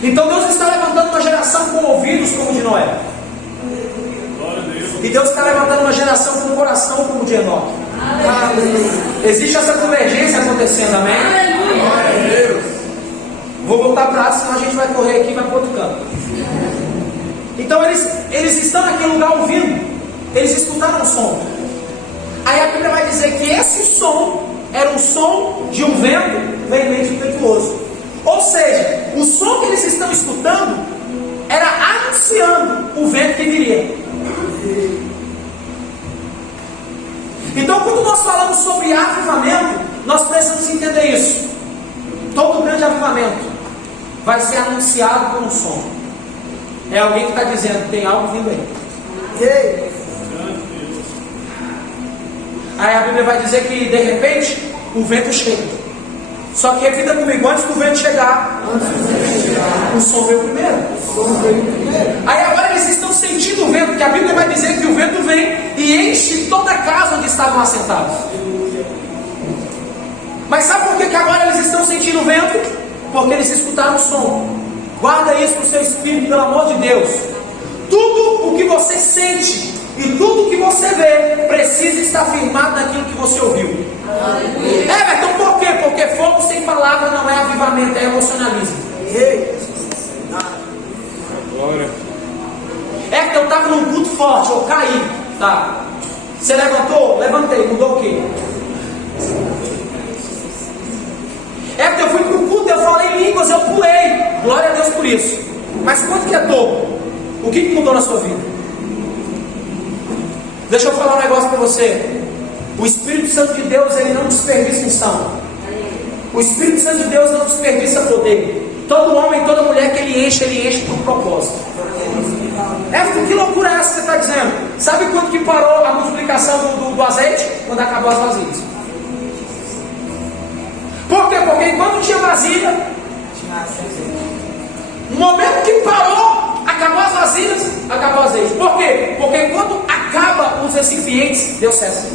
Então Deus está levantando uma geração com ouvidos como o de Noé. E Deus está levantando uma geração com coração como o de Enoque. Existe essa convergência acontecendo, amém? Vou voltar para lá, senão a gente vai correr aqui e vai para outro canto. Então eles estão naquele lugar ouvindo. Eles escutaram um som. Aí a Bíblia vai dizer que esse som era um som de um vento veemente impetuoso. Ou seja, o som que eles estão escutando era anunciando o vento que viria. Então, quando nós falamos sobre avivamento, nós precisamos entender isso. Todo grande avivamento vai ser anunciado por um som. É alguém que está dizendo: tem algo vindo aí. Aí a Bíblia vai dizer que de repente o vento chega. Só que repita comigo: antes do vento chegar, o som veio primeiro. Aí agora eles estão sentindo o vento, que a Bíblia vai dizer que o vento vem e enche toda a casa onde estavam assentados. Mas sabe por que agora eles estão sentindo o vento? Porque eles escutaram o som. Guarda isso para o seu espírito, pelo amor de Deus. Tudo o que você sente e tudo o que você vê precisa estar firmado naquilo que você ouviu. Everton, por quê? Porque fogo sem palavra não é avivamento, é emocionalismo. Everton, eu estava num culto forte, eu caí. Tá. Você levantou? Levantei. Mudou o quê? Everton, eu fui para o culto, eu falei línguas, eu pulei. Glória a Deus por isso. Mas quanto que é topo? O que mudou na sua vida? Deixa eu falar um negócio para você. O Espírito Santo de Deus, ele não desperdiça unção. O Espírito Santo de Deus não desperdiça poder. Todo homem, toda mulher que ele enche por propósito. Que loucura é essa que você está dizendo? Sabe quando que parou a multiplicação do azeite? Quando acabou as vasilhas. Por quê? Porque enquanto tinha vasilha, no momento que parou, acabou as vasilhas, acabou o azeite. Por quê? Porque quando acaba os recipientes, Deus cessa.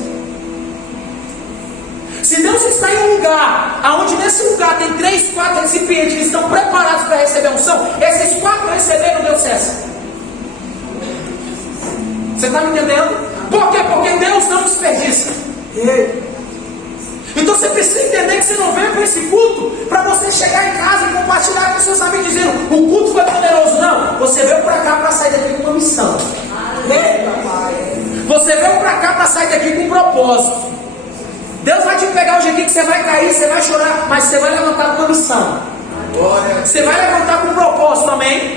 Se Deus está em um lugar, onde nesse lugar tem 3, 4 recipientes que estão preparados para receber a unção, esses 4 receberam, Deus cessa. Você está me entendendo? Por quê? Porque Deus não desperdiça. Então você precisa entender que você não veio para esse culto para você chegar em casa e compartilhar com seus amigos dizendo: o culto foi poderoso. Não, você veio para cá para sair daqui com uma missão. Você veio para cá para sair daqui com um propósito. Deus vai te pegar hoje aqui que você vai cair, você vai chorar, mas você vai levantar com uma missão. Você vai levantar com um propósito, amém?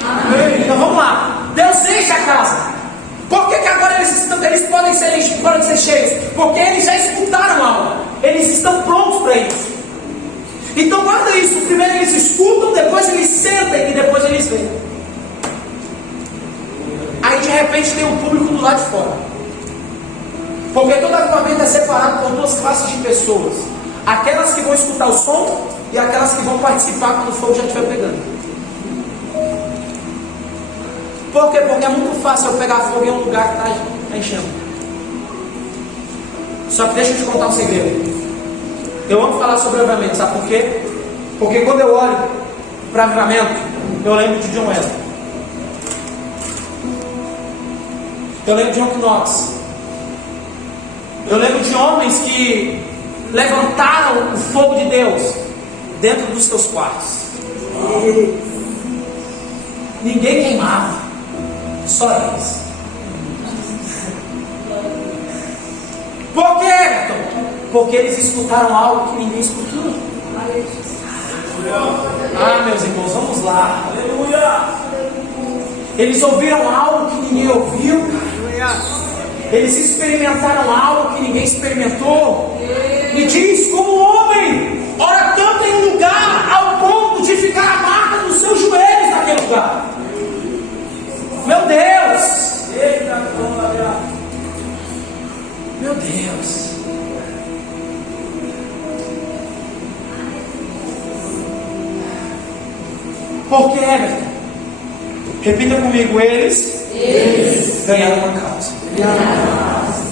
Então vamos lá. Deus enche a casa. Por que agora eles podem ser cheios? Porque eles já escutaram algo. Eles estão prontos para isso. Então guarda isso. Primeiro eles escutam, depois eles sentem e depois eles veem. Aí de repente tem um público do lado de fora. Porque todo avivamento é separado por 2 classes de pessoas. Aquelas que vão escutar o som e aquelas que vão participar quando o fogo já estiver pegando. Por quê? Porque é muito fácil eu pegar fogo em um lugar que está enchendo. Só que deixa eu te contar um segredo. Eu amo falar sobre avivamento, sabe por quê? Porque quando eu olho para avivamento, eu lembro de John Wesley. Eu lembro de John Knox. Eu lembro de homens que levantaram o fogo de Deus dentro dos seus quartos. Ninguém queimava, só eles. Por quê, Everton? Porque eles escutaram algo que ninguém escutou. Ah, meus irmãos, vamos lá. Aleluia. Eles ouviram algo que ninguém ouviu. Eles experimentaram algo que ninguém experimentou. E diz: como um homem ora tanto em um lugar ao ponto de ficar a marca dos seus joelhos naquele lugar. Meu Deus! Eita glória! Meu Deus! Por que, Everton? Repita comigo: eles ganharam uma causa.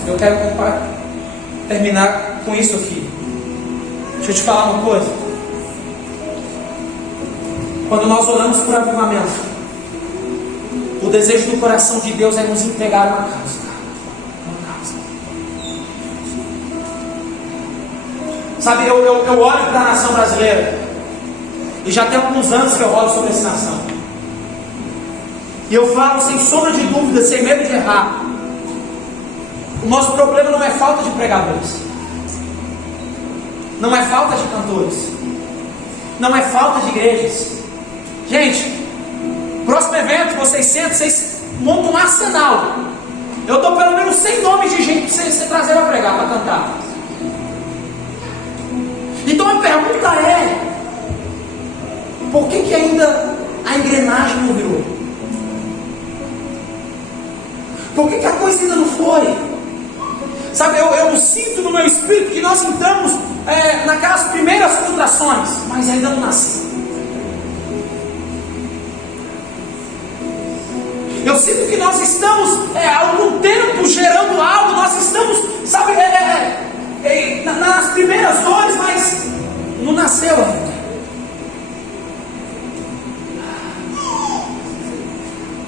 Eu quero terminar com isso aqui. Deixa eu te falar uma coisa. Quando nós oramos por avivamento, o desejo do coração de Deus é nos entregar uma causa. Uma causa. Sabe, eu olho para a nação brasileira, e já tem alguns anos que eu oro sobre essa nação. E eu falo sem sombra de dúvida, sem medo de errar. O nosso problema não é falta de pregadores, não é falta de cantores, não é falta de igrejas. Gente, próximo evento vocês sentam, vocês montam um arsenal. Eu dou pelo menos 100 nomes de gente para você trazer para pregar, para cantar. Então a pergunta é: por que ainda a engrenagem não virou? Por que a coisa ainda não foi? Sabe, eu sinto no meu espírito que nós entramos naquelas primeiras contrações, mas ainda não nasceu. Eu sinto que nós estamos há algum tempo gerando algo, nós estamos, sabe, nas primeiras dores, mas não nasceu ainda.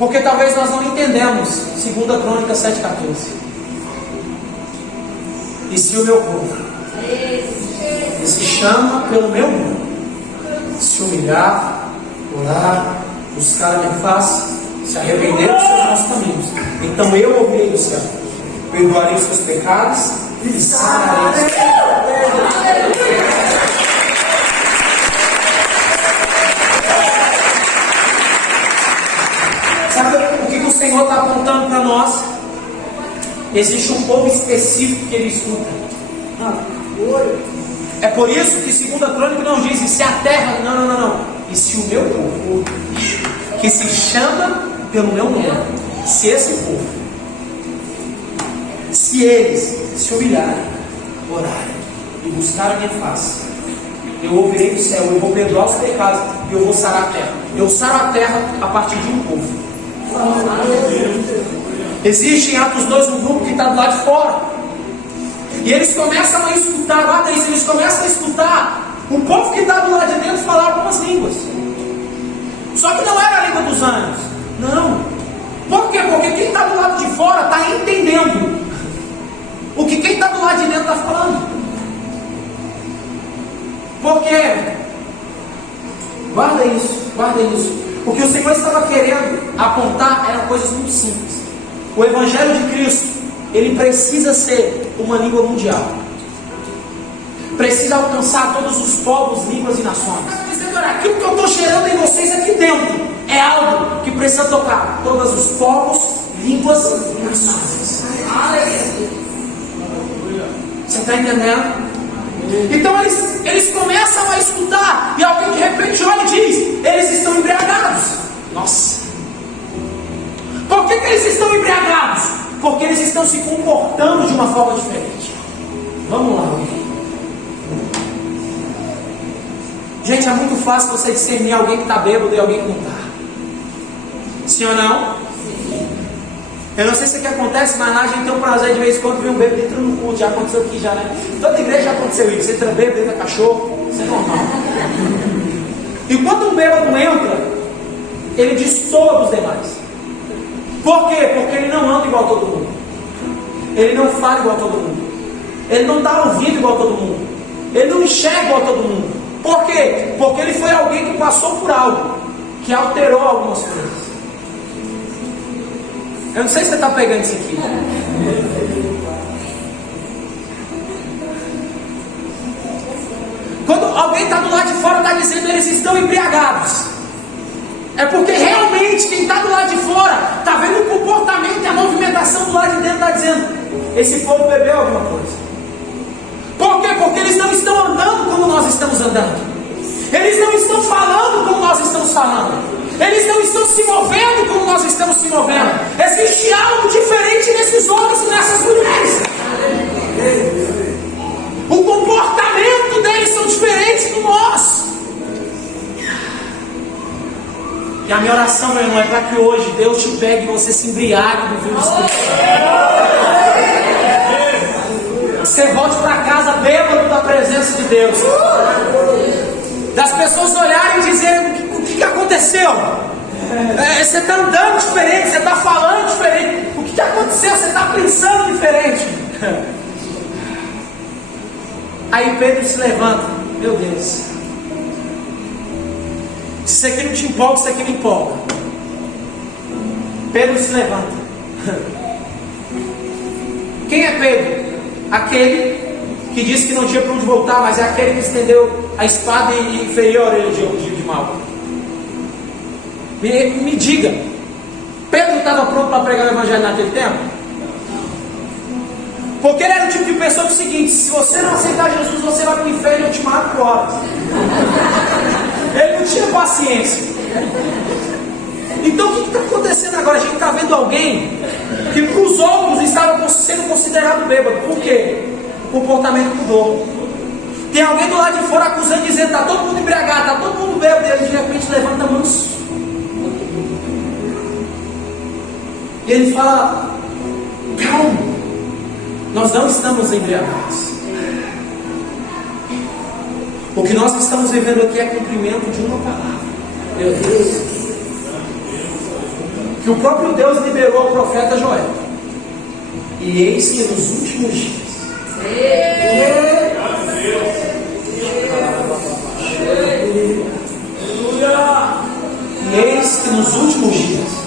Porque talvez nós não entendemos 2 Crônicas 7,14. E se o meu povo, que se chama pelo meu nome, se humilhar, orar, buscar a minha face, se arrepender dos seus maus caminhos, então eu ouvirei do céu, perdoarei os seus pecados e sararei os seus. Sabe o que o Senhor está apontando para nós? Existe um povo específico que Ele escuta. É por isso que 2 Crônica não diz: e se a terra, não. E se o meu povo, que se chama pelo meu nome, se esse povo, se eles se humilharem, orarem e buscarem a minha face, eu ouvirei do céu, eu vou perdoar os pecados e eu vou sarar a terra. Eu saro a terra a partir de um povo. Existe em Atos 2 um grupo que está do lado de fora, e eles começam a escutar, guarda isso, eles começam a escutar o povo que está do lado de dentro falar algumas línguas. Só que não era a língua dos anjos, não. Por quê? Porque quem está do lado de fora está entendendo o que quem está do lado de dentro está falando. Por quê? Guarda isso. O que o Senhor estava querendo apontar eram coisas muito simples. O Evangelho de Cristo, ele precisa ser uma língua mundial. Precisa alcançar todos os povos, línguas e nações. Aquilo que eu estou gerando em vocês aqui dentro é algo que precisa tocar todos os povos, línguas e nações. Você está entendendo? Então eles começam a escutar, e alguém de repente olha e diz: eles estão embriagados. Nossa! Por que eles estão embriagados? Porque eles estão se comportando de uma forma diferente. Vamos lá, alguém. Gente, é muito fácil você discernir alguém que está bêbado e alguém que não está. Sim ou não? Eu não sei se é que acontece, mas lá a gente tem um prazer de vez em quando ver um bêbado entrando no culto. Já aconteceu aqui, já, né? Toda igreja já aconteceu isso. Você entra bêbado, entra cachorro. Isso é normal. E quando um bêbado entra, ele destoa dos demais. Por quê? Porque ele não anda igual a todo mundo. Ele não fala igual a todo mundo. Ele não está ouvindo igual a todo mundo. Ele não enxerga igual a todo mundo. Por quê? Porque ele foi alguém que passou por algo que alterou algumas coisas. Eu não sei se você está pegando isso aqui. Quando alguém está do lado de fora, está dizendo que eles estão embriagados. É porque realmente quem está do lado de fora está vendo o comportamento e a movimentação do lado de dentro, está dizendo: esse povo bebeu alguma coisa. Por quê? Porque eles não estão andando como nós estamos andando. Eles não estão falando como nós estamos falando. Eles não estão se movendo como nós estamos se movendo. Existe algo diferente nesses homens e nessas mulheres. O comportamento deles são diferentes do nosso. E a minha oração, meu irmão, é para que hoje Deus te pegue e você se embriague do vinho do Espírito Santo. Você volte para casa bêbado da presença de Deus. Das pessoas olharem e dizerem: o que aconteceu? Você está andando diferente, você está falando diferente. O que aconteceu? Você está pensando diferente. Aí Pedro se levanta: meu Deus, se isso aqui não te empolga, isso aqui me empolga. Pedro se levanta. Quem é Pedro? Aquele que disse que não tinha para onde voltar, mas é aquele que estendeu a espada e feriu a orelha de Malco. Me diga, Pedro estava pronto para pregar o evangelho naquele tempo? Porque ele era o tipo de pessoa que é o seguinte: se você não aceitar Jesus, você vai para o inferno e eu te mato por horas. Ele não tinha paciência. Então o que está acontecendo agora? A gente está vendo alguém que para os outros estava sendo considerado bêbado. Por quê? O comportamento mudou. Tem alguém do lado de fora acusando, dizendo: está todo mundo embriagado, está todo mundo bêbado. E ele de repente levanta a mão e ele fala: calma, nós não estamos embriagados. O que nós estamos vivendo aqui é cumprimento de uma palavra. Meu Deus. Que o próprio Deus liberou ao profeta Joel. E eis que nos últimos dias. E eis que nos últimos dias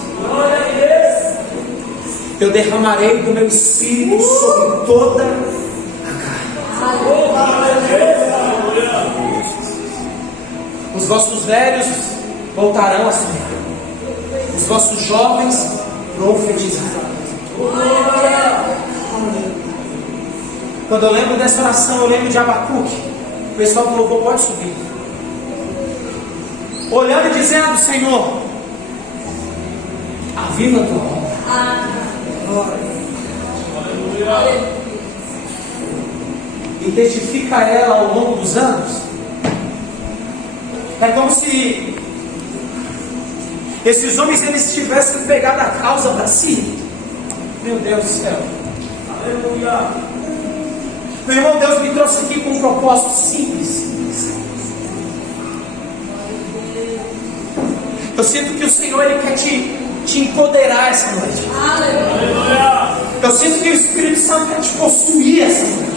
eu derramarei do meu espírito sobre toda a carne. Os vossos velhos voltarão a sonhar. Os vossos jovens profetizarão. Quando eu lembro dessa oração, eu lembro de Abacuque. O pessoal do louvor pode subir. Olhando e dizendo: Senhor, aviva a tua obra. E testifica ela ao longo dos anos. É como se esses homens eles tivessem pegado a causa para si. Meu Deus do céu. Aleluia. Meu irmão, Deus me trouxe aqui com um propósito simples. Eu sinto que o Senhor ele quer te empoderar essa noite. Aleluia. Eu sinto que o Espírito Santo quer te possuir essa noite.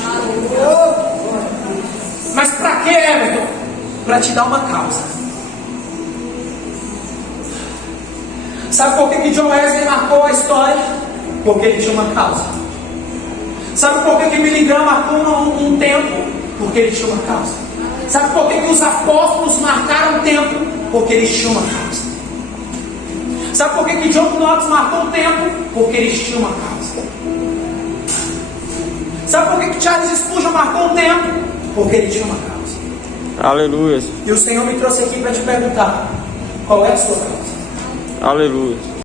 Mas para que, Everton? Para te dar uma causa. Sabe por que John Wesley marcou a história? Porque ele tinha uma causa. Sabe por que Billy Graham marcou um tempo? Porque ele tinha uma causa. Sabe por que os apóstolos marcaram um tempo? Porque eles tinham uma causa. Sabe por que John Knox marcou um tempo? Porque eles tinham uma causa. Sabe por que Charles Spurgeon marcou um tempo? Porque ele tinha uma causa. Aleluia. E o Senhor me trouxe aqui para te perguntar: qual é a sua causa? Aleluia.